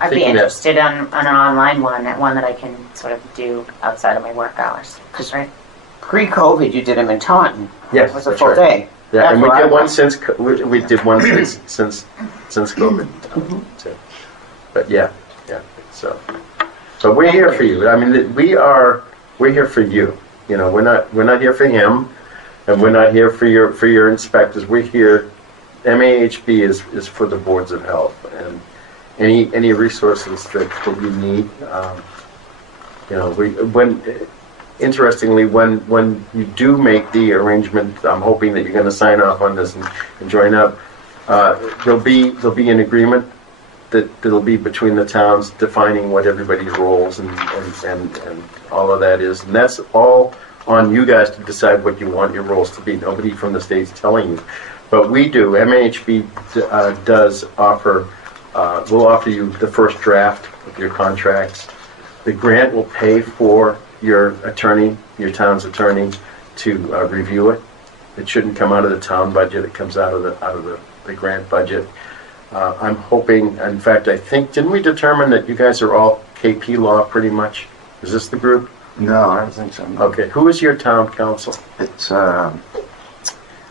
I'd be interested on an online one that I can sort of do outside of my work hours. Right? Pre-COVID, you did them in Taunton. Yes, It was a that's full right. day. Yeah, and we That's did what I one since COVID. Too. But yeah. So, but we're here for you. I mean, we're here for you. You know, we're not here for him, and we're not here for your inspectors. We're here. MAHB is for the boards of health, and any resources that you need. You know, interestingly, when you do make the arrangement, I'm hoping that you're going to sign off on this and join up. There'll be an agreement that'll be between the towns defining what everybody's roles and all of that is, and that's all on you guys to decide what you want your roles to be. Nobody from the state's telling you, but we do. MAHB does offer. We'll offer you the first draft of your contracts. The grant will pay for your attorney, your town's attorney, to review it. It shouldn't come out of the town budget. It comes out of the grant budget. I'm hoping, in fact, I think, didn't we determine that you guys are all KP Law pretty much? Is this the group? No, I don't think so. No. Okay. Who is your town council? It's, oh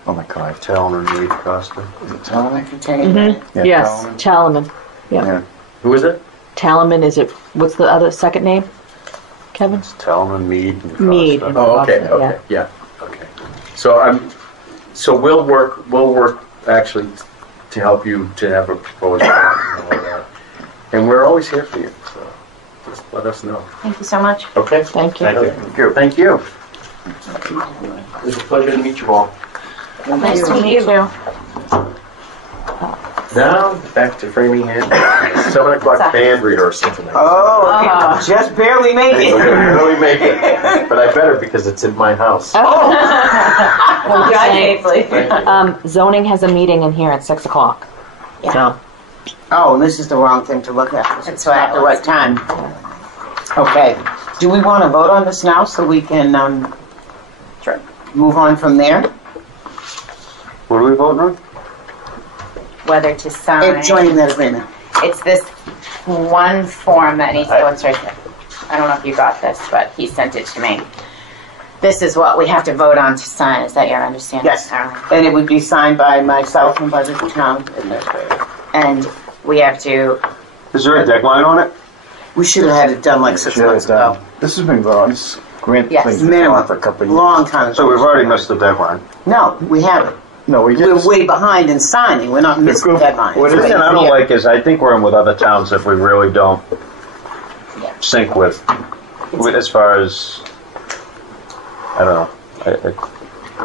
my God. Talon and Reed Costa. Is it Tony? Mm-hmm. Yes, Talaman. Yeah. Yeah. Who is it? Talaman, is it, what's the other second name? Kevin? It's Talon, Mead, and Costa. Mead. Oh, okay. Yeah. Okay. Yeah. Okay. So we'll work actually to help you to have a proposal and all that. And we're always here for you. So just let us know. Thank you so much. Okay. Thank you. Thank you. Thank you. It was a pleasure to meet you all. Nice to meet you. Now, back to Framingham. 7 o'clock band rehearsal tonight. Oh, okay. Just barely made We're it. gonna really make it. But I better because it's in my house. Drive safely. Zoning has a meeting in here at 6 o'clock. Yeah. So, Oh, and this is the wrong thing to look at. That's It's why not I the was- right time. Okay. Do we want to vote on this now so we can Sure. move on from there? What are we voting on? Whether to sign. Joining that agreement. It's this one form that needs to go, it's right there. I don't know if you got this, but he sent it to me. This is what we have to vote on to sign. Is that your understanding? Yes. All right. And it would be signed by myself and by the town administrator. And we have to, Is there a deadline on it? We should have had it done like 6 months ago. This has been going on. This grant Yes. thing's been going on Minimum. for a couple of years. Long time ago. So we've already missed the deadline. No, we haven't. No, we We're just. way behind in signing. We're not missing the deadline. What It's is it right I don't here. like is I think we're in with other towns that we really don't sync with as far as, I don't know.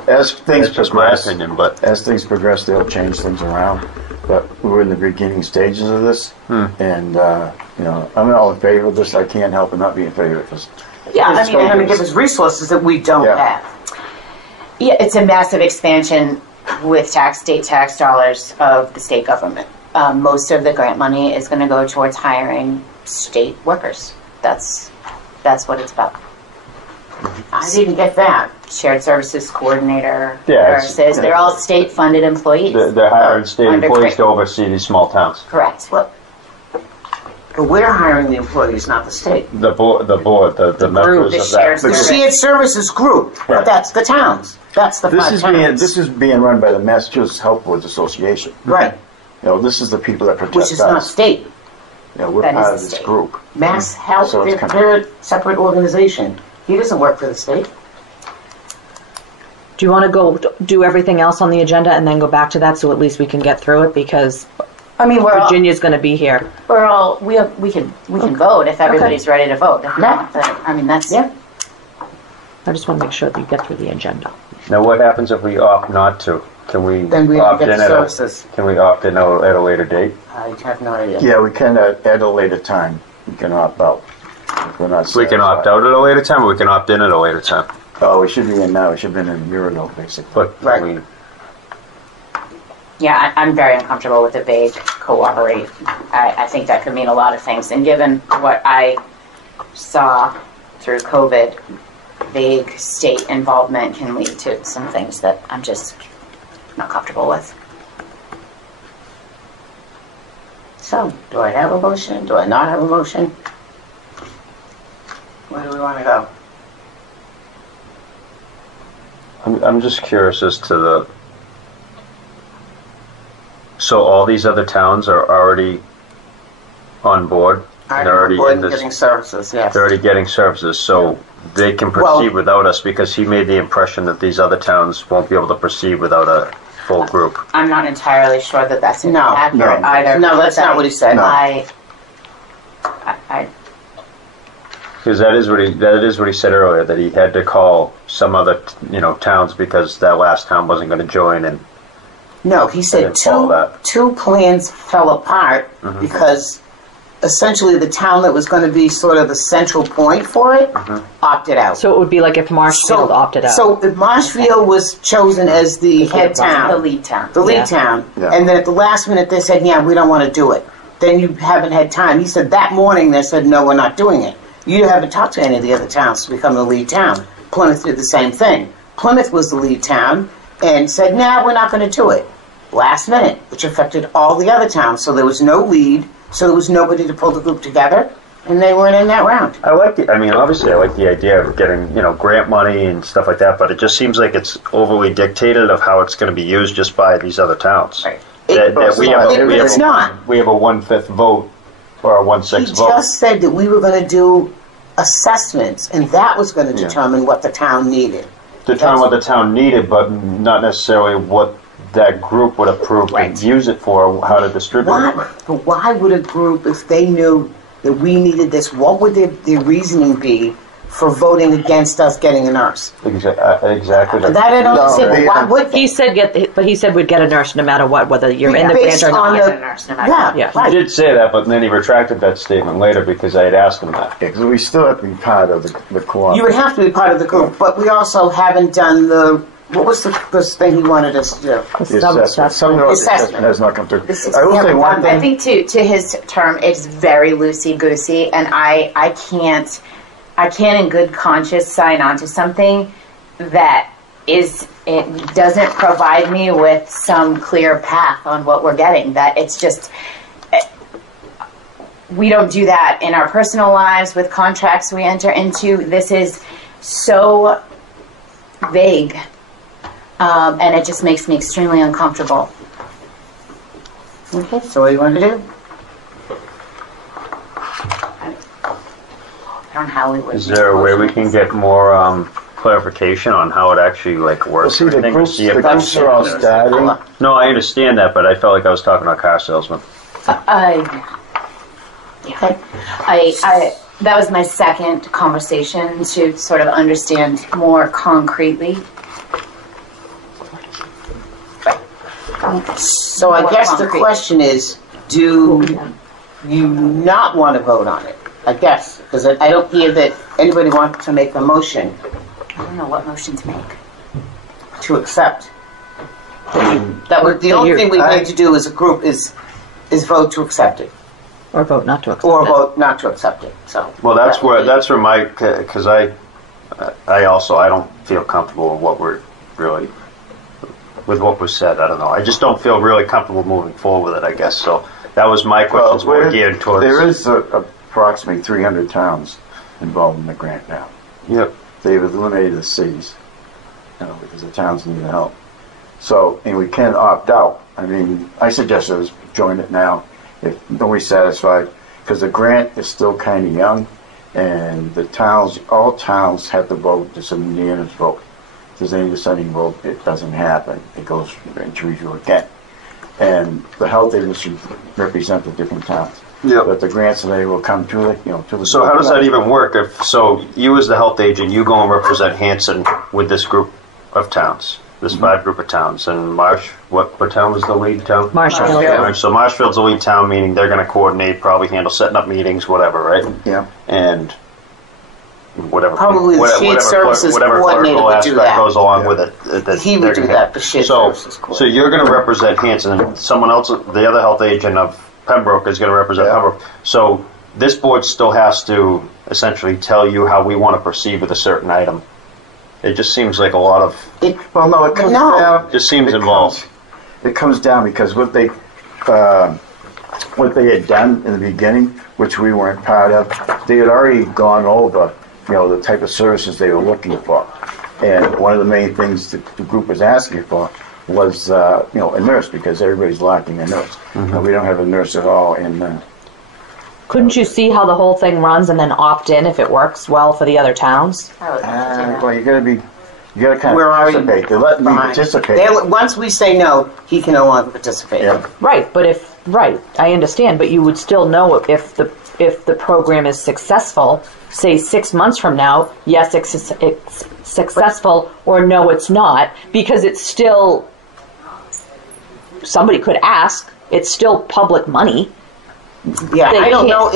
As things That's just my progress, opinion, but as things progress, they'll change things around. But we're in the beginning stages of this, and you know, I'm all in favor of this. I can't help but not be in favor of this. Yeah, I It's mean, they're going to focused. give us resources that we don't Yeah. have. yeah, it's a massive expansion with state tax dollars of the state government. Most of the grant money is going to go towards hiring state workers. That's what it's about. I didn't get that. Shared services coordinator, Yeah, it's- nurses, they're all state-funded employees. they're hiring state Under employees gra- to oversee these small towns. Correct. Well, but we're hiring the employees, not the state. The board, the members the of shares that. The Service. shared services group, but Right. that's the towns. That's the This five is towns. being run by the Massachusetts Health Boards Association. Right, You know, this is the people that protect which is not us. state. You know, we're That is part the of this state. group. Mass Health, So it's kind they're a separate organization. He doesn't work for the state. do you want to go do everything else on the agenda and then go back to that so at least we can get through it? Because I mean, Virginia's going to be here. we can vote if everybody's ready to vote. If not, then, I mean, that's, Yeah. I just want to make sure that you get through the agenda. Now, what happens if we opt not to? Can we Then we have opt to get in the at services. Can we opt in at a later date? I have no idea. Yeah, we can at a later time. We can opt out. If we're not We can opt satisfied. out at a later time, or we can opt in at a later time. Oh, we should be in now. We should have been in a year ago, basically. But Right. I'm very uncomfortable with the vague cooperate. I think that could mean a lot of things. And given what I saw through COVID, vague state involvement can lead to some things that I'm just not comfortable with. So, do I have a motion? Do I not have a motion? Where do we want to go? I'm just curious as to the. So all these other towns are already on board. And they're already in this. Getting services, yes. They're already getting services, so they can Well- proceed without us because he made the impression that these other towns won't be able to proceed without a full group. I'm not entirely sure that that's No, accurate no. either. No, that's not what he said. No. I Because that is what he said earlier, that he had to call some other towns because that last town wasn't going to join, and No, he said didn't follow that. two plans fell apart because essentially the town that was going to be sort of the central point for it opted out. So it would be like if Marshfield opted out. So if Marshfield was chosen as the head town, the lead town. the lead Yeah. town, Yeah. and then at the last minute they said, yeah, we don't want to do it. Then you haven't had time. He said that morning they said, no, we're not doing it. You haven't talked to any of the other towns to become the lead town. Plymouth did the same thing. Plymouth was the lead town and said, nah, we're not going to do it. Last minute, which affected all the other towns. So there was no lead, so there was nobody to pull the group together, and they weren't in that round. I like it. I mean, obviously, I like the idea of getting grant money and stuff like that, but it just seems like it's overly dictated of how it's going to be used just by these other towns. Right. That we have It's not. we have a 1/5 vote or a He 1/6 vote. just said that we were going to do assessments, and that was going to Yeah. determine what the town needed. Determine what the town needed, but not necessarily what that group would approve Right. to use it for, how to distribute Why, it. but why would a group, if they knew that we needed this, what would their reasoning be for voting against us getting a nurse. Exactly. That I don't understand. Why would they? He said we'd get a nurse no matter what, whether you're in the grant Based or on not. the- a nurse no matter Yeah, what. Yeah. He right. did say that, but then he retracted that statement later because I had asked him that. Yeah, because we still have to be part of the co-op. You would have to be part of the group, but we also haven't done the, what was the thing he wanted us to do? The The sub- assessment. Some of the Assessment. assessment has not come through. This is- I will say haven't one done thing. I think to his term, it's very loosey-goosey, and I can't in good conscience sign on to something that it doesn't provide me with some clear path on what we're getting. That it's just, we don't do that in our personal lives with contracts we enter into. This is so vague, and it just makes me extremely uncomfortable. Okay, so what do you want to do? I don't know how we would. Is there a way we can get more clarification on how it actually like Well, works? see, or the anything, or groups, see if the that's- groups are all starting. No, I understand that, but I felt like I was talking to a car salesman. Yeah. That was my second conversation to sort of understand more concretely. So I guess the question is, do you not want to vote on it? I guess, because I don't hear that anybody wants to make a motion I don't know what motion to make. to accept. That would, the only thing we need to do as a group is vote to accept it, Or vote not to accept or it. vote not to accept it, so. Well, that's that would be- where my, because I don't feel comfortable with what we're really, with what was said. I don't know. I just don't feel really comfortable moving forward with it, I guess. So that was my questions more geared towards. There is approximately 300 towns involved in the grant now. Yep. They've eliminated the cities, because the towns need the help. So, and we can opt out. I mean, I suggest us join it now if nobody's satisfied, because the grant is still kind of young, and the towns, all towns have to vote. It's a unanimous vote. If there's any dissenting vote, it doesn't happen. It goes into review again. And the health agency represent the different towns. Yep. But the grants today will come to the, to the. So how does that even work? So you as the health agent, you go and represent Hanson with this group of towns, this 5 group of towns. And what town was the lead town? Marshfield. Yeah. So Marshfield's the lead town, meaning they're going to coordinate, probably handle setting up meetings, whatever, right? Yeah. And whatever. Probably the shared services whatever coordinator clerical would do aspect that. goes along Yeah. with it. He would do that, the shared services So coordinator. you're going to represent Hanson, and someone else, the other health agent of Pembroke is going to represent Yeah. Pembroke. So this board still has to essentially tell you how we want to proceed with a certain item. It just seems like a lot of, Well, no, it comes No. down. just seems it involved. It comes down because what they had done in the beginning, which we weren't part of, they had already gone over, the type of services they were looking for. And one of the main things that the group was asking for was, a nurse, because everybody's lacking a nurse. And we don't have a nurse at all in. Couldn't you see how the whole thing runs and then opt in if it works well for the other towns? I would love to do that. Well, you gotta kind We're of already participate. They're letting me Fine. participate. Once we say no, he can no longer participate. Yeah. Right, but I understand, but you would still know if the program is successful, say 6 months from now, yes, it's successful, or no, it's not, because it's still, somebody could ask, it's still public money. Yeah, They I don't can't- know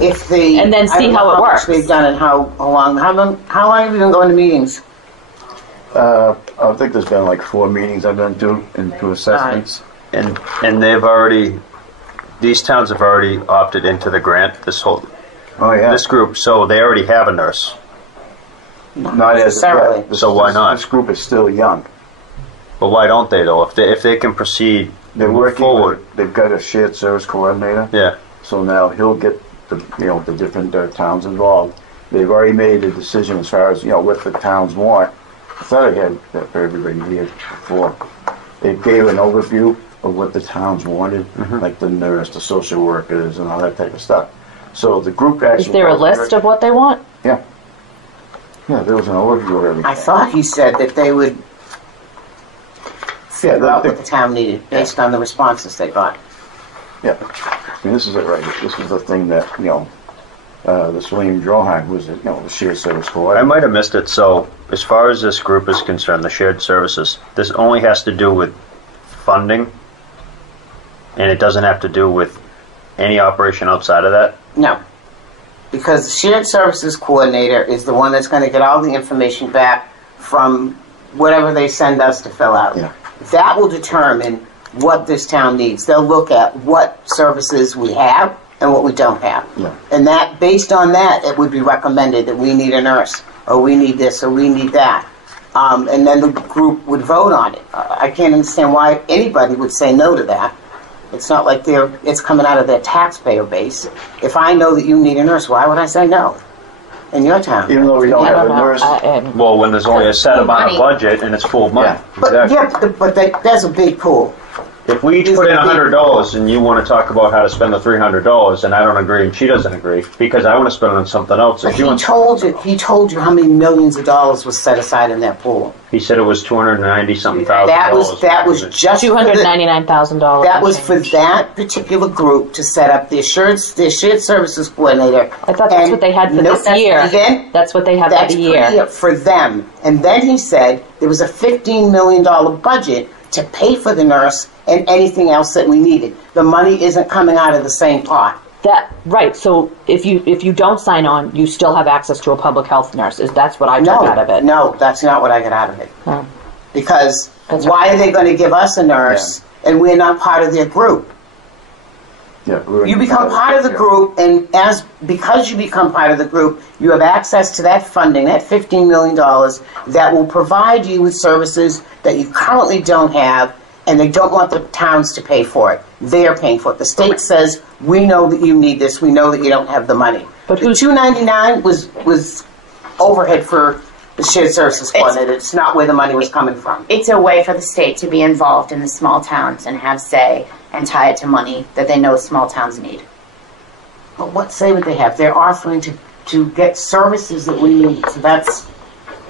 if the And then I see don't how know it much works. they've done and how long have you been going to meetings? I think there's been like 4 meetings I've been to and 2 assessments. And these towns have already opted into the grant, this group, so they already have a nurse. Not as necessarily. So why not? This group is still young. But why don't they though? If they can proceed, They're move working. forward. They've got a shared service coordinator. Yeah. So now he'll get the different towns involved. They've already made a decision as far as what the towns want. I thought I had that for everybody here before. They gave an overview of what the towns wanted, like the nurse, the social workers, and all that type of stuff. So the group actually. Is there a list of what they want? Yeah. Yeah, there was an overview of everything. I thought he said that they would figure out what the town needed based on the responses they got. Yeah. I mean, this is it right. This is the thing that, the Salim Drohan, who's the shared service I coordinator. might have missed it. So, as far as this group is concerned, the shared services, this only has to do with funding, and it doesn't have to do with any operation outside of that? No. Because the shared services coordinator is the one that's going to get all the information back from whatever they send us to fill out. Yeah. That will determine what this town needs. They'll look at what services we have and what we don't have. Yeah. And that, based on that, it would be recommended that we need a nurse, or we need this, or we need that. And then the group would vote on it. I can't understand why anybody would say no to that. It's not like it's coming out of their taxpayer base. If I know that you need a nurse, why would I say no? In your town. Even though we don't I have don't a know. nurse. Well, when there's only a set amount of Money. budget and it's full of money. Yeah. But Exactly. there's a big pool. If we each put in $100 and you want to talk about how to spend the $300 and I don't agree and she doesn't agree because I want to spend it on something else. But If you he want, told you how many millions of dollars was set aside in that pool. he said it was 290 something thousand. That was just for the, $299,000. that was for that particular group to set up their shared services coordinator. I thought that's And what they had for nope, this year. Then That's what they had for that's the year. for them. And then he said there was a $15 million budget to pay for the nurse and anything else that we needed. The money isn't coming out of the same pot. Right. So if you don't sign on, you still have access to a public health nurse. That's what I took out of it. No, that's not what I got out of it. Oh. Because That's why are they going to give us a nurse and we're not part of their group? Yeah, You become part of the group, and because you become part of the group, you have access to that funding, that $15 million, that will provide you with services that you currently don't have, and they don't want the towns to pay for it. They are paying for it. The state says, we know that you need this, we know that you don't have the money. But the who's- $299 was overhead for the shared services coordinator. It's not where the money was coming from. It's a way for the state to be involved in the small towns and have say and tie it to money that they know small towns need. But what say would they have? They're offering to get services that we need. So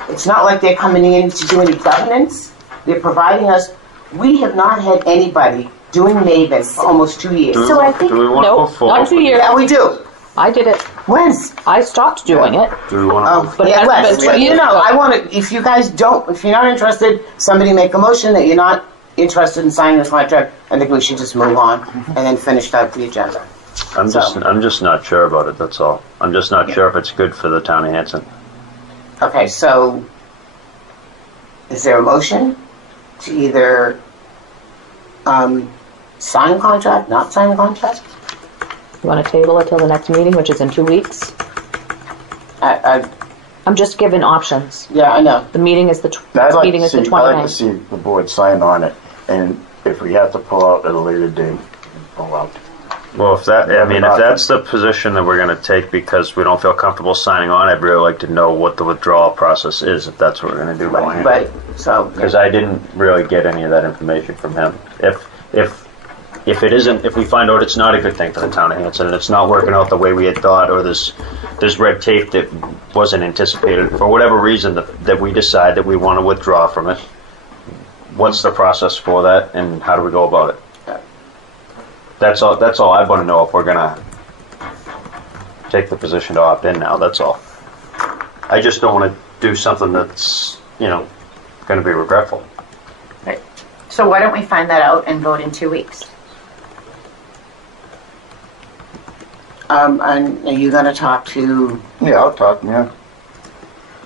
it's not like they're coming in to do any governance. They're providing us. We have not had anybody doing Maven for almost 2 years. So I think do we want to Nope, go forward? not 2 years. Yeah, we do. I did it. When? I stopped doing it. Do we want to? But it yeah, hasn't Wes, been 2 but years ago. I want to, if you're not interested, somebody make a motion that you're not interested in signing the contract. I think we should just move on and then finish out the agenda. I'm just not sure about it. That's all. I'm just not sure if it's good for the town of Hanson. Okay, so is there a motion to either sign contract, not sign the contract? You want to table it till the next meeting, which is in 2 weeks? I I'm just giving options. yeah, I know. The meeting is the I'd like, meeting to is see, the I'd like to 29th. see the board sign on it, and if we have to pull out at a later date, pull out. Well, if that's the position that we're going to take because we don't feel comfortable signing on, I'd really like to know what the withdrawal process is. If that's what we're going to do, Right. So Because I didn't really get any of that information from him. If it isn't, if we find out it's not a good thing for the town of Hanson and it's not working out the way we had thought, or there's red tape that wasn't anticipated for whatever reason that we decide that we want to withdraw from it, what's the process for that and how do we go about it? That's all I want to know if we're gonna take the position to opt in now. That's all. I just don't want to do something that's going to be regretful. Right. So why don't we find that out and vote in 2 weeks? and are you going to talk to? Yeah, I'll talk, yeah.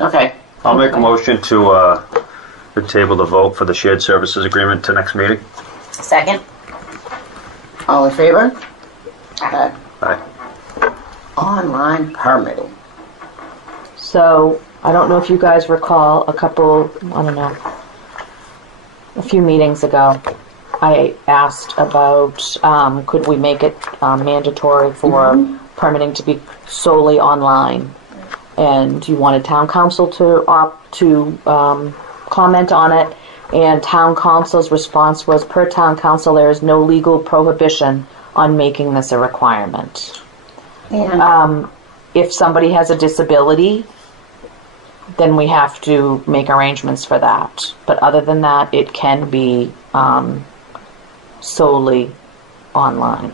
Okay. I'll make a motion to table the vote for the shared services agreement to next meeting. Second? All in favor? Okay. Aye. Online permitting. So I don't know if you guys recall a few meetings ago, I asked about could we make it mandatory for permitting to be solely online, and you wanted town council to comment on it, and town council's response was, per town council, there is no legal prohibition on making this a requirement. And If somebody has a disability, then we have to make arrangements for that. But other than that, it can be solely online.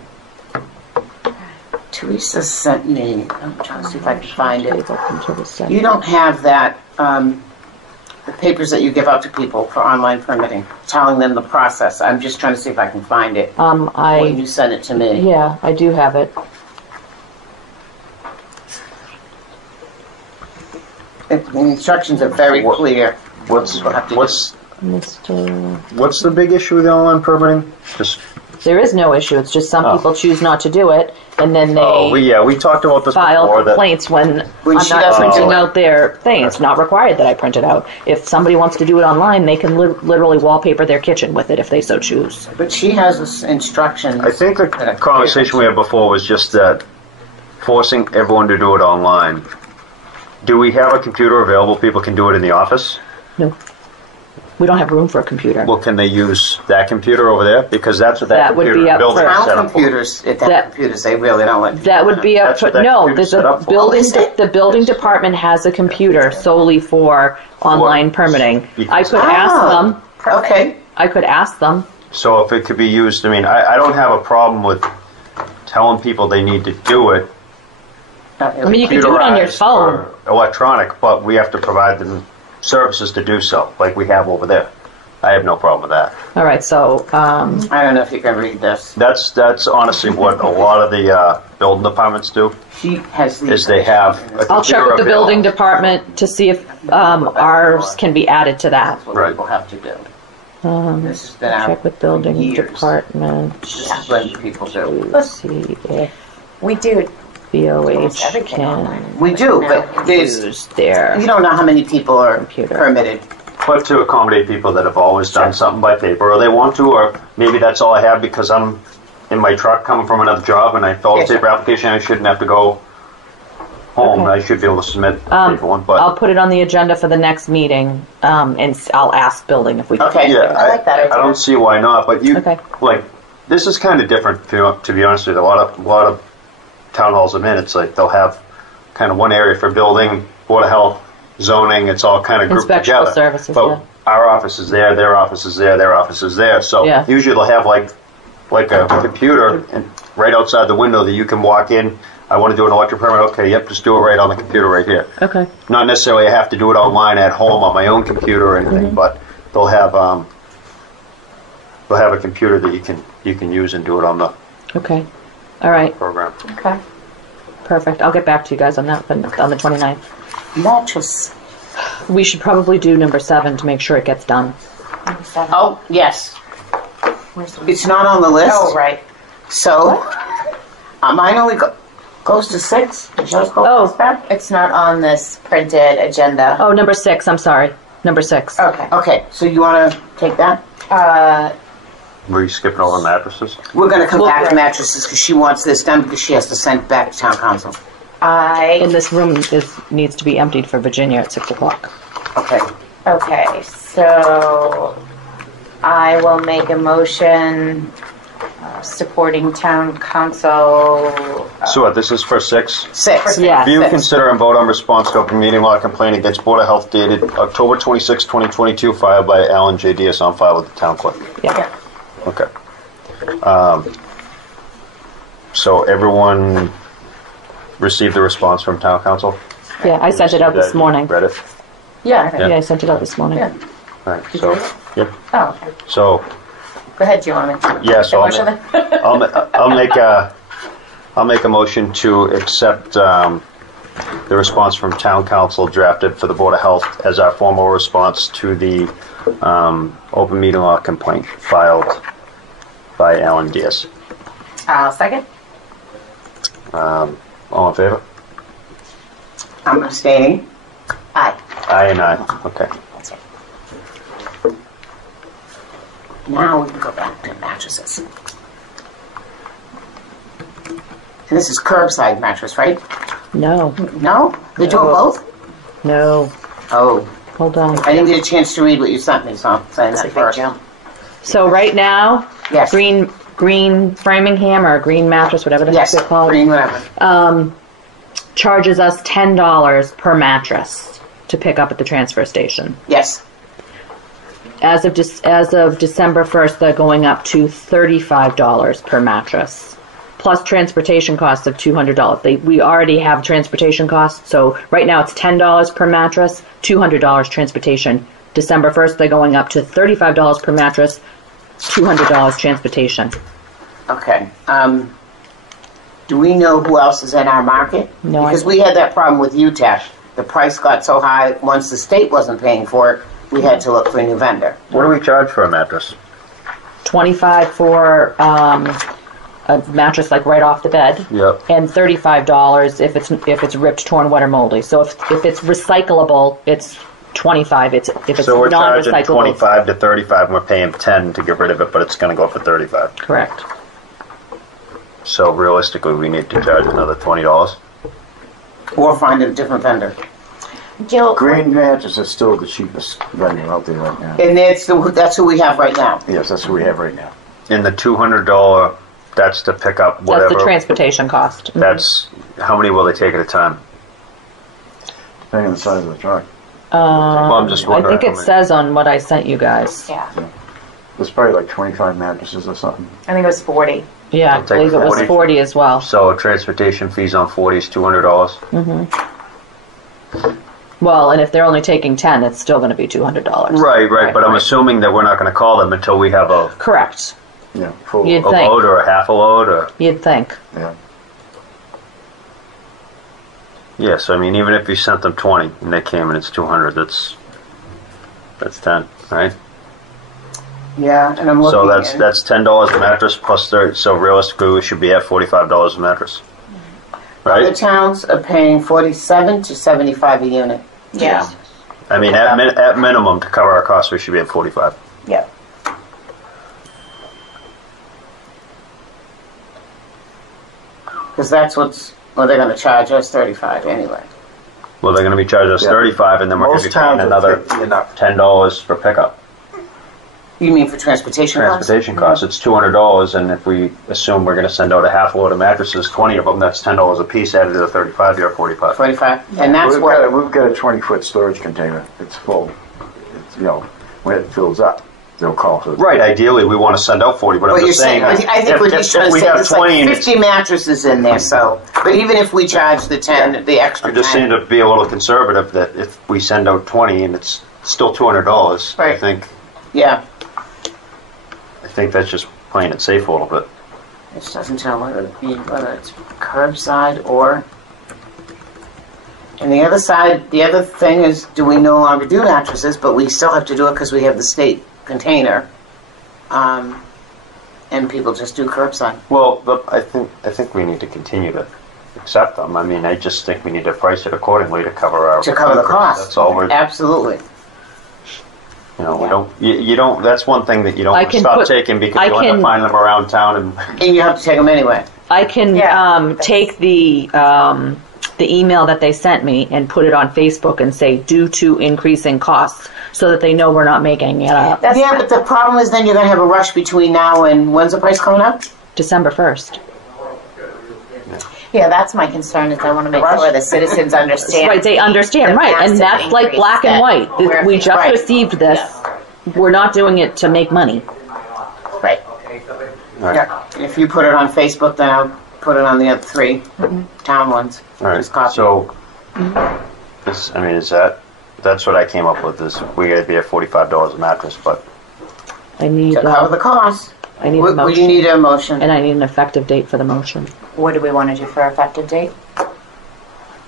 Teresa sent me, I'm trying to see if I can find it. Table until the 7th. You don't have that, the papers that you give out to people for online permitting, telling them the process. I'm just trying to see if I can find it when you send it to me. Yeah, I do have it. The instructions are very clear. What's Mr. what's the big issue with the online permitting? Just There is no issue. It's just some people choose not to do it, and then they we talked about this file before. complaints when I'm she not doesn't printing do it. out their thing. It's not required that I print it out. If somebody wants to do it online, they can literally wallpaper their kitchen with it if they so choose. But she has this instructions. I think the conversation we had before was just that forcing everyone to do it online. Do we have a computer available? People can do it in the office? No. We don't have room for a computer. Well, can they use that computer over there? Because that's what that That would computer be up building for- is set Town up for. computers, computers, they really don't let. That would be up That's for, what that no, computer's there's set a up for. building, Is it? the building department has a computer solely for online permitting. I could ask them, Okay. I could ask them. So if it could be used, I mean, I don't have a problem with telling people they need to do it. I mean, you can do it on your computerized phone. or electronic, but we have to provide them services to do so, like we have over there. I have no problem with that. All right, so, I don't know if you can read this. That's honestly what a lot of the building departments do, She has these. is they have a I'll check computer with the building available. department to see if ours can be added to that. That's what Right. people have to do. This has been out Check with building for years. department, This is what people do. to see if We do BOH everything can online. We do, but there's, use their, you don't know how many people are Computer. permitted. But to accommodate people that have always done something by paper, or they want to, or maybe that's all I have because I'm in my truck coming from another job and I fill out Yes, a paper application, I shouldn't have to go home. Okay. I should be able to submit a paper one, but I'll put it on the agenda for the next meeting, and I'll ask building if we can. Okay. yeah, I like that idea. I don't see why not. But you, Okay. like, this is kind of different, to be honest with you. A lot of town halls I'm in, it's like they'll have kind of one area for building, board of health, zoning. It's all kind of grouped Inspectional together. services, But yeah. our office is there, their office is there, their office is there. So Yeah. usually they'll have like a computer right outside the window that you can walk in. I want to do an electric permit. Okay, yep, just do it right on the computer right here. Okay. Not necessarily I have to do it online at home on my own computer or anything, Mm-hmm. but they'll have a computer that you can use and do it on the Okay. All right. program. Okay. Perfect. I'll get back to you guys on that on the 29th. Mattress. We should probably do number 7 to make sure it gets done. Oh, yes. Where's the- It's not on the list. Oh, right. So, mine only goes to 6. Does yours go Oh. past that? It's not on this printed agenda. Oh, number 6. I'm sorry. Number 6. Okay. Okay, so you want to take that? Were you skipping over mattresses? We're going to come Well, back to mattresses because she wants this done because she has to send it back to town council. And this room needs to be emptied for Virginia at 6 o'clock. Okay. Okay, so I will make a motion supporting town council. So what, this is for 6? 6. Yeah. View, 6. consider, and vote on response to open meeting law complaint against Board of Health dated October 26, 2022, filed by Alan J. Diaz on file with the town clerk. Yeah. Okay. So everyone received the response from town council? Yeah, I sent it out this morning. Read it? Yeah. Yeah, I sent it out this morning. Yeah. All right, so, yep. Oh, okay. So, Go ahead, do you want me to? yeah, so Motion then? I'll make a motion to accept the response from town council drafted for the Board of Health as our formal response to the open meeting law complaint filed by Alan Diaz. I'll second. All in favor? I'm abstaining. Aye. Aye and aye. Okay. That's it. Now we can go back to mattresses. And this is curbside mattress, right? No. No? They do it both? No. Oh, Hold on. I didn't get a chance to read what you sent me, so I'm saying that first. So right now, Yes. green Framingham or green mattress, whatever the heck Yes, they're called, green whatever. charges us $10 per mattress to pick up at the transfer station. Yes. As of December 1st, they're going up to $35 per mattress, plus transportation costs of $200. We already have transportation costs, so right now it's $10 per mattress, $200 transportation. December 1st, they're going up to $35 per mattress, $200 transportation. Okay. Do we know who else is in our market? No, Because we had that problem with UTAP. The price got so high, once the state wasn't paying for it, we had to look for a new vendor. What do we charge for a mattress? $25 for a mattress like right off the bed. Yep. And $35 if it's ripped, torn, wet, or moldy. So if it's recyclable, it's $25. If it's So we're charging non-recyclable, $25 to $35, and we're paying $10 to get rid of it, but it's going to go for $35. correct. So realistically, we need to charge another $20. Or find a different vendor. Gil, Green mattress is still the cheapest vendor out there right now. And that's who we have right now. Yes, that's what we have right now. In the $200, that's to pick up whatever. That's the transportation cost. That's how many will they take at a time? Depending on the size of the truck. Well, I'm just I wondering. think it how many- says on what I sent you guys. yeah, There's probably like 25 mattresses or something. I think it was 40. Yeah, I take believe it was 40. 40 as well. So transportation fees on 40 is $200. Well, and if they're only taking 10, it's still going to be $200. Right. But I'm assuming that we're not going to call them until we have a Correct. Yeah, full. You'd a think. load or a half a load, or You'd think. Yeah. yes. I mean, even if you sent them 20 and they came and it's 200, that's 10, right? Yeah, and I'm looking So at that's $10 a mattress plus 30. So realistically, we should be at $45 a mattress, Other right? towns are paying $47 to $75 a unit. Yeah. I mean, at minimum to cover our costs, we should be at 45. Yep. Because that's what they're going to charge us, $35 anyway. Well, they're going to be charging us Yeah. 35, and then we're going Most to be paying towns are another 50 enough. $10 for pickup. You mean for transportation costs? Transportation costs, it's $200, and if we assume we're going to send out a half load of mattresses, 20 of them, that's $10 a piece added to the 35, you're at 45. 45. And that's We've got a 20-foot storage container. It's full. It's, when it fills up, they'll call for it. Right, ideally, we want to send out 40, but What I'm you're just saying, saying, I think what he's trying if to we say have is 20, like and it's- 50 mattresses in there, so. But even if we charge the 10, the extra I'm just 10. saying to be a little conservative, that if we send out 20 and it's still $200, Right. Yeah. I think that's just playing it safe a little bit. It doesn't tell whether it's curbside or. And the other thing is, do we no longer do mattresses, but we still have to do it because we have the state container. And people just do curbside. Well, but I think we need to continue to accept them. I mean, I just think we need to price it accordingly to cover our To cover the cost. That's all we're. Absolutely. We don't. You don't. That's one thing that you don't I want to can stop put- taking because I you'll end can- up finding them around town and. And you have to take them anyway. I can Yeah. take the email that they sent me and put it on Facebook and say, due to increasing costs, so that they know we're not making it up. Yeah, but the problem is then you're going to have a rush between now and when's the price coming up? December 1st. Yeah, that's my concern, is I want to make sure the citizens understand. Right, they understand, the right, and massive that's like increase black and that white. we're- We just right. received this. We're not doing it to make money. Right. Right. Yeah. If you put it on Facebook, then I'll put it on the other 3 town ones. All right. Just copy. So, that's what I came up with. Is we got to be at $45 a mattress, but I need to cover the cost. I need a We motion. need a motion. And I need an effective date for the motion. What do we want to do for effective date?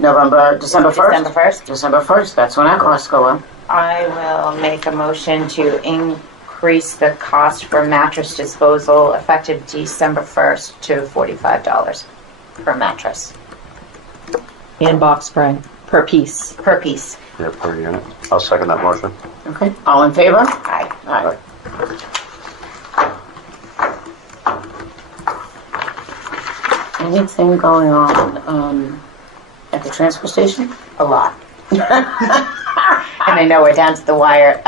December 1st? December 1st? December 1st, that's when our costs go up. I will make a motion to increase the cost for mattress disposal effective December 1st to $45 per mattress, And box spring per piece. per piece. yeah, per unit. I'll second that motion. Okay, all in favor? Aye. Aye. Anything going on at the transfer station? A lot. And I know we're down to the wire.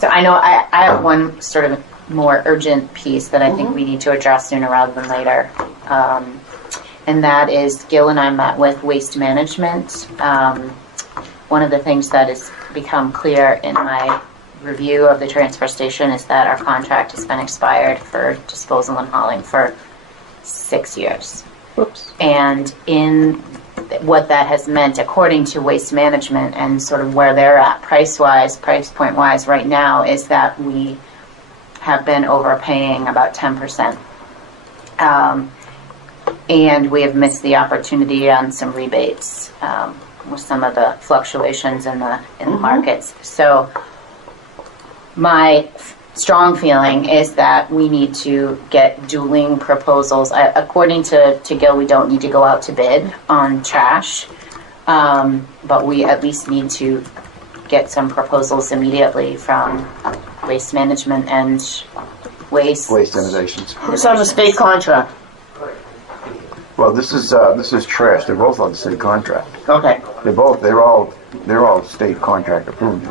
So I know I have one sort of more urgent piece that I think we need to address sooner rather than later. And that is Gil and I met with Waste Management. One of the things that has become clear in my review of the transfer station is that our contract has been expired for disposal and hauling for 6 years. Oops. And in what that has meant, according to Waste Management and sort of where they're at price point wise right now, is that we have been overpaying about 10%. And we have missed the opportunity on some rebates with some of the fluctuations in the markets. So my strong feeling is that we need to get dueling proposals. According to Gil, we don't need to go out to bid on trash, but we at least need to get some proposals immediately from Waste Management and Waste Innovations. It's on the state contract. Well, this is trash. They're both on the state contract. Okay. They're all state contract approved.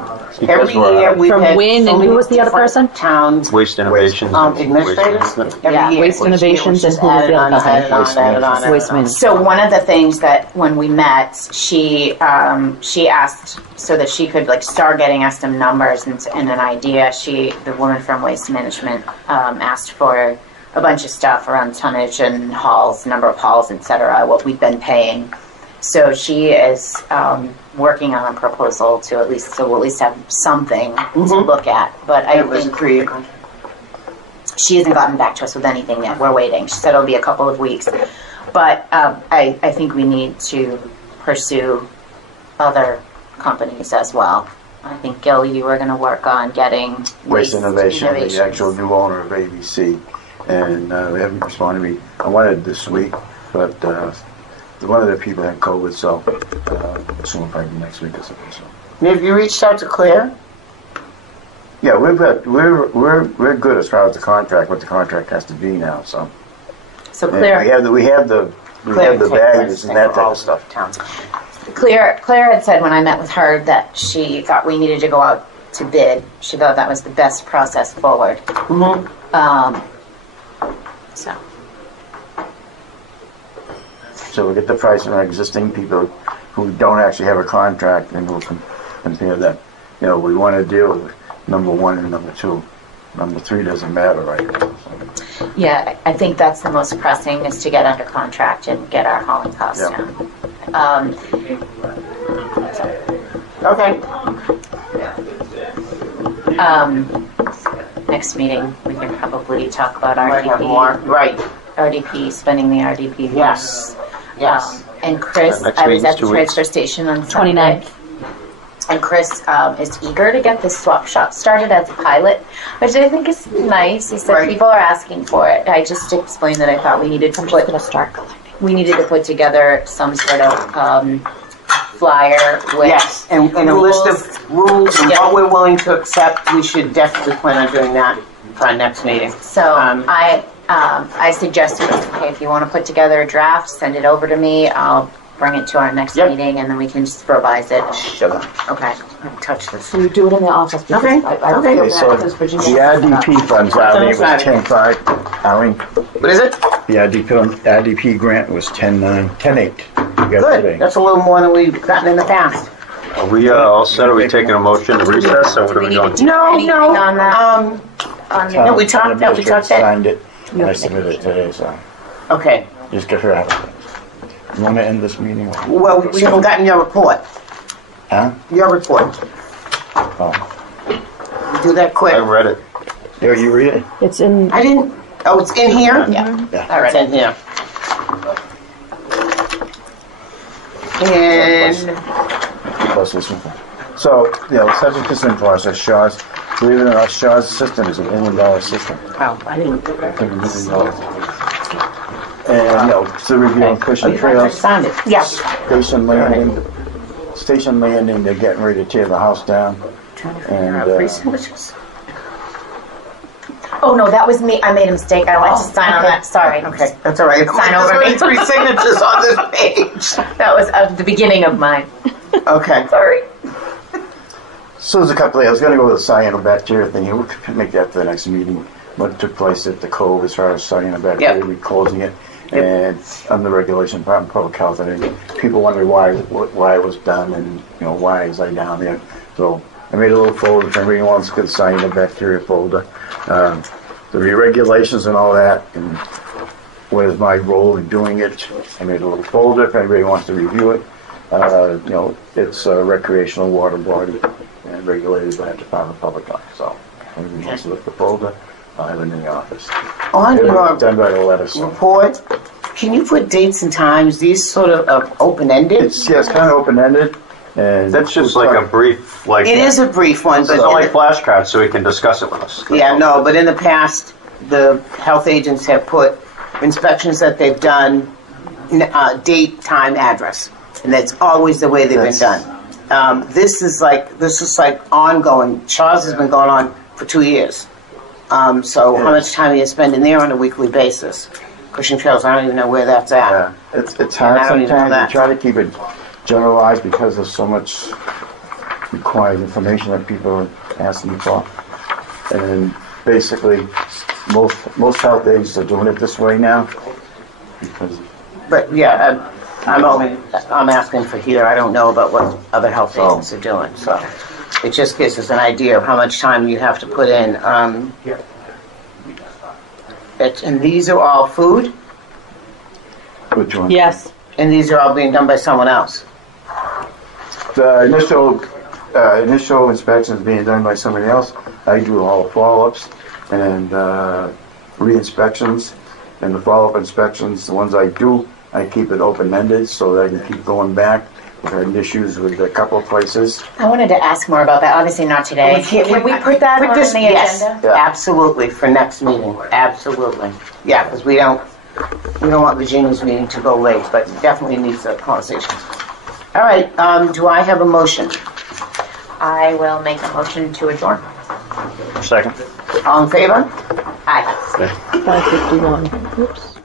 Every year we've From had Wynn so and many who was the other different person? Towns, Waste Innovations. administrators. Every Yeah, year, Waste each year Innovations was just and who was added the on, other added on, Waste added on, added Waste on. Management. So one of the things that when we met, she asked so that she could like start getting us some numbers and an idea. The woman from Waste Management asked for a bunch of stuff around tonnage and hauls, number of hauls, etc. What we've been paying. So she is working on a proposal to at least have something to look at. But I It was think 3 year contract. she hasn't gotten back to us with anything yet. We're waiting. She said it'll be a couple of weeks. But I think we need to pursue other companies as well. I think, Gil, you were going to work on getting Waste Innovation, the Innovations. actual new owner of ABC, and they haven't responded to me. I wanted this week, but one of the people had COVID, so soon probably next week or something. So. Have you reached out to Claire? Yeah, we're good as far as the contract, what the contract has to be now. So So and Claire, we have the values and that type of stuff. Towns. Claire had said when I met with her that she thought we needed to go out to bid. She thought that was the best process forward. So So we'll get the price from our existing people who don't actually have a contract, and we'll compare that. You know, we want to deal with number 1 and number 2. Number 3 doesn't matter right now. So. yeah, I think that's the most pressing is to get under contract and get our hauling costs Yeah. down. Okay. Next meeting we can probably talk about Might have more. RDP. Right. RDP, spending the RDP. Yes. Yes. And Chris, Next I was meeting's at the 2 weeks. transfer station on 29th. Sunday. And Chris is eager to get this swap shop started as a pilot, which I think is nice. He said Right. people are asking for it. I just explained that I thought we needed to I'm just going put to start collecting. put together some sort of flyer with Yes, and a list of rules and Yeah. what we're willing to accept. We should definitely plan on doing that for our next meeting. So I suggested, okay, if you want to put together a draft, send it over to me. I'll bring it to our next Yep. meeting, and then we can just revise it. Sugar. Okay. Touch this. So you do it in the office. Because Okay, I okay. feel Okay, so bad because Virginia. the RDP funds, Arlene, was 10.5. Arlene, What is it? the RDP grant was 10.8. We got Good. today. That's a little more than we've gotten in the past. Are we all set? Are we taking a motion to recess, or what are we doing? No, Anything no. on that? Um. On No, we talked that. We talked that. Signed it, and I submitted it today, so Okay. just get her out. You want to end this meeting? Well, we haven't gotten your report. Huh? Your report. Oh. We do that quick. I read it. Here, you read it? It's in. I didn't. Oh, it's in here. Yeah. Yeah. All It's right. in here. And Plus this one. So, you know, such a consent process, Shaw's, believe it or not, Shaw's system is $1 million system. oh, I didn't. It's $1 million. And, you know, it's a review on Oh, Cushing you Trails, found it. Yeah. Station Landing, they're getting ready to tear the house down. And, Free signatures. Oh no, that was me. I made a mistake. I wanted to sign on that. Sorry. Okay, that's all right. Sign over me. There's only 3 signatures on this page. That was the beginning of mine. Okay. Sorry. so there's a couple of, I was going to go with the cyanobacteria thing. We could make that for the next meeting. What took place at the Cove as far as cyanobacteria, Yep. we closing it. And under regulation, Department of Public Health, I think people wonder why it was done and, you know, why is I down there. So I made a little folder for everyone wants to get the cyanobacteria folder. The regulations and all that, and what is my role in doing it. I made a little folder if anybody wants to review it. It's a recreational water body and regulated by the Department of Public Health. So if anybody wants to look at the folder, I'll have it in the office. On It your was done by the letter. So. report, can you put dates and times? These sort of open-ended? It's kind of open-ended. And That's just like a brief, like. It is a brief one, It's but only flashcards, so we can discuss it with us. yeah, no. But in the past, the health agents have put inspections that they've done, date, time, address, and that's always the way they've been done. This is like ongoing. Charles has been going on for 2 years. So how much time are you spending there on a weekly basis? Cushing Trails, I don't even know where that's at. Yeah, it's hard I don't even know sometimes. that. We try to keep it generalized because there's so much required information that people are asking for. And basically, most health agents are doing it this way now. Because But yeah, I'm asking for here. I don't know about what other health agents are doing. So it just gives us an idea of how much time you have to put in. And these are all food, which one? Yes. and these are all being done by someone else. The initial inspection is being done by somebody else. I do all the follow-ups and re-inspections. And the follow-up inspections, the ones I do, I keep it open-ended so that I can keep going back. We've had issues with a couple of places. I wanted to ask more about that. Obviously not today. Can we put that on the Yes, agenda? Yeah. absolutely, for next meeting. Absolutely. Yeah, because we don't want Virginia's meeting to go late, but definitely needs a conversation. All right, do I have a motion? I will make a motion to adjourn. Second. All in favor? Aye. 5:51. Oops.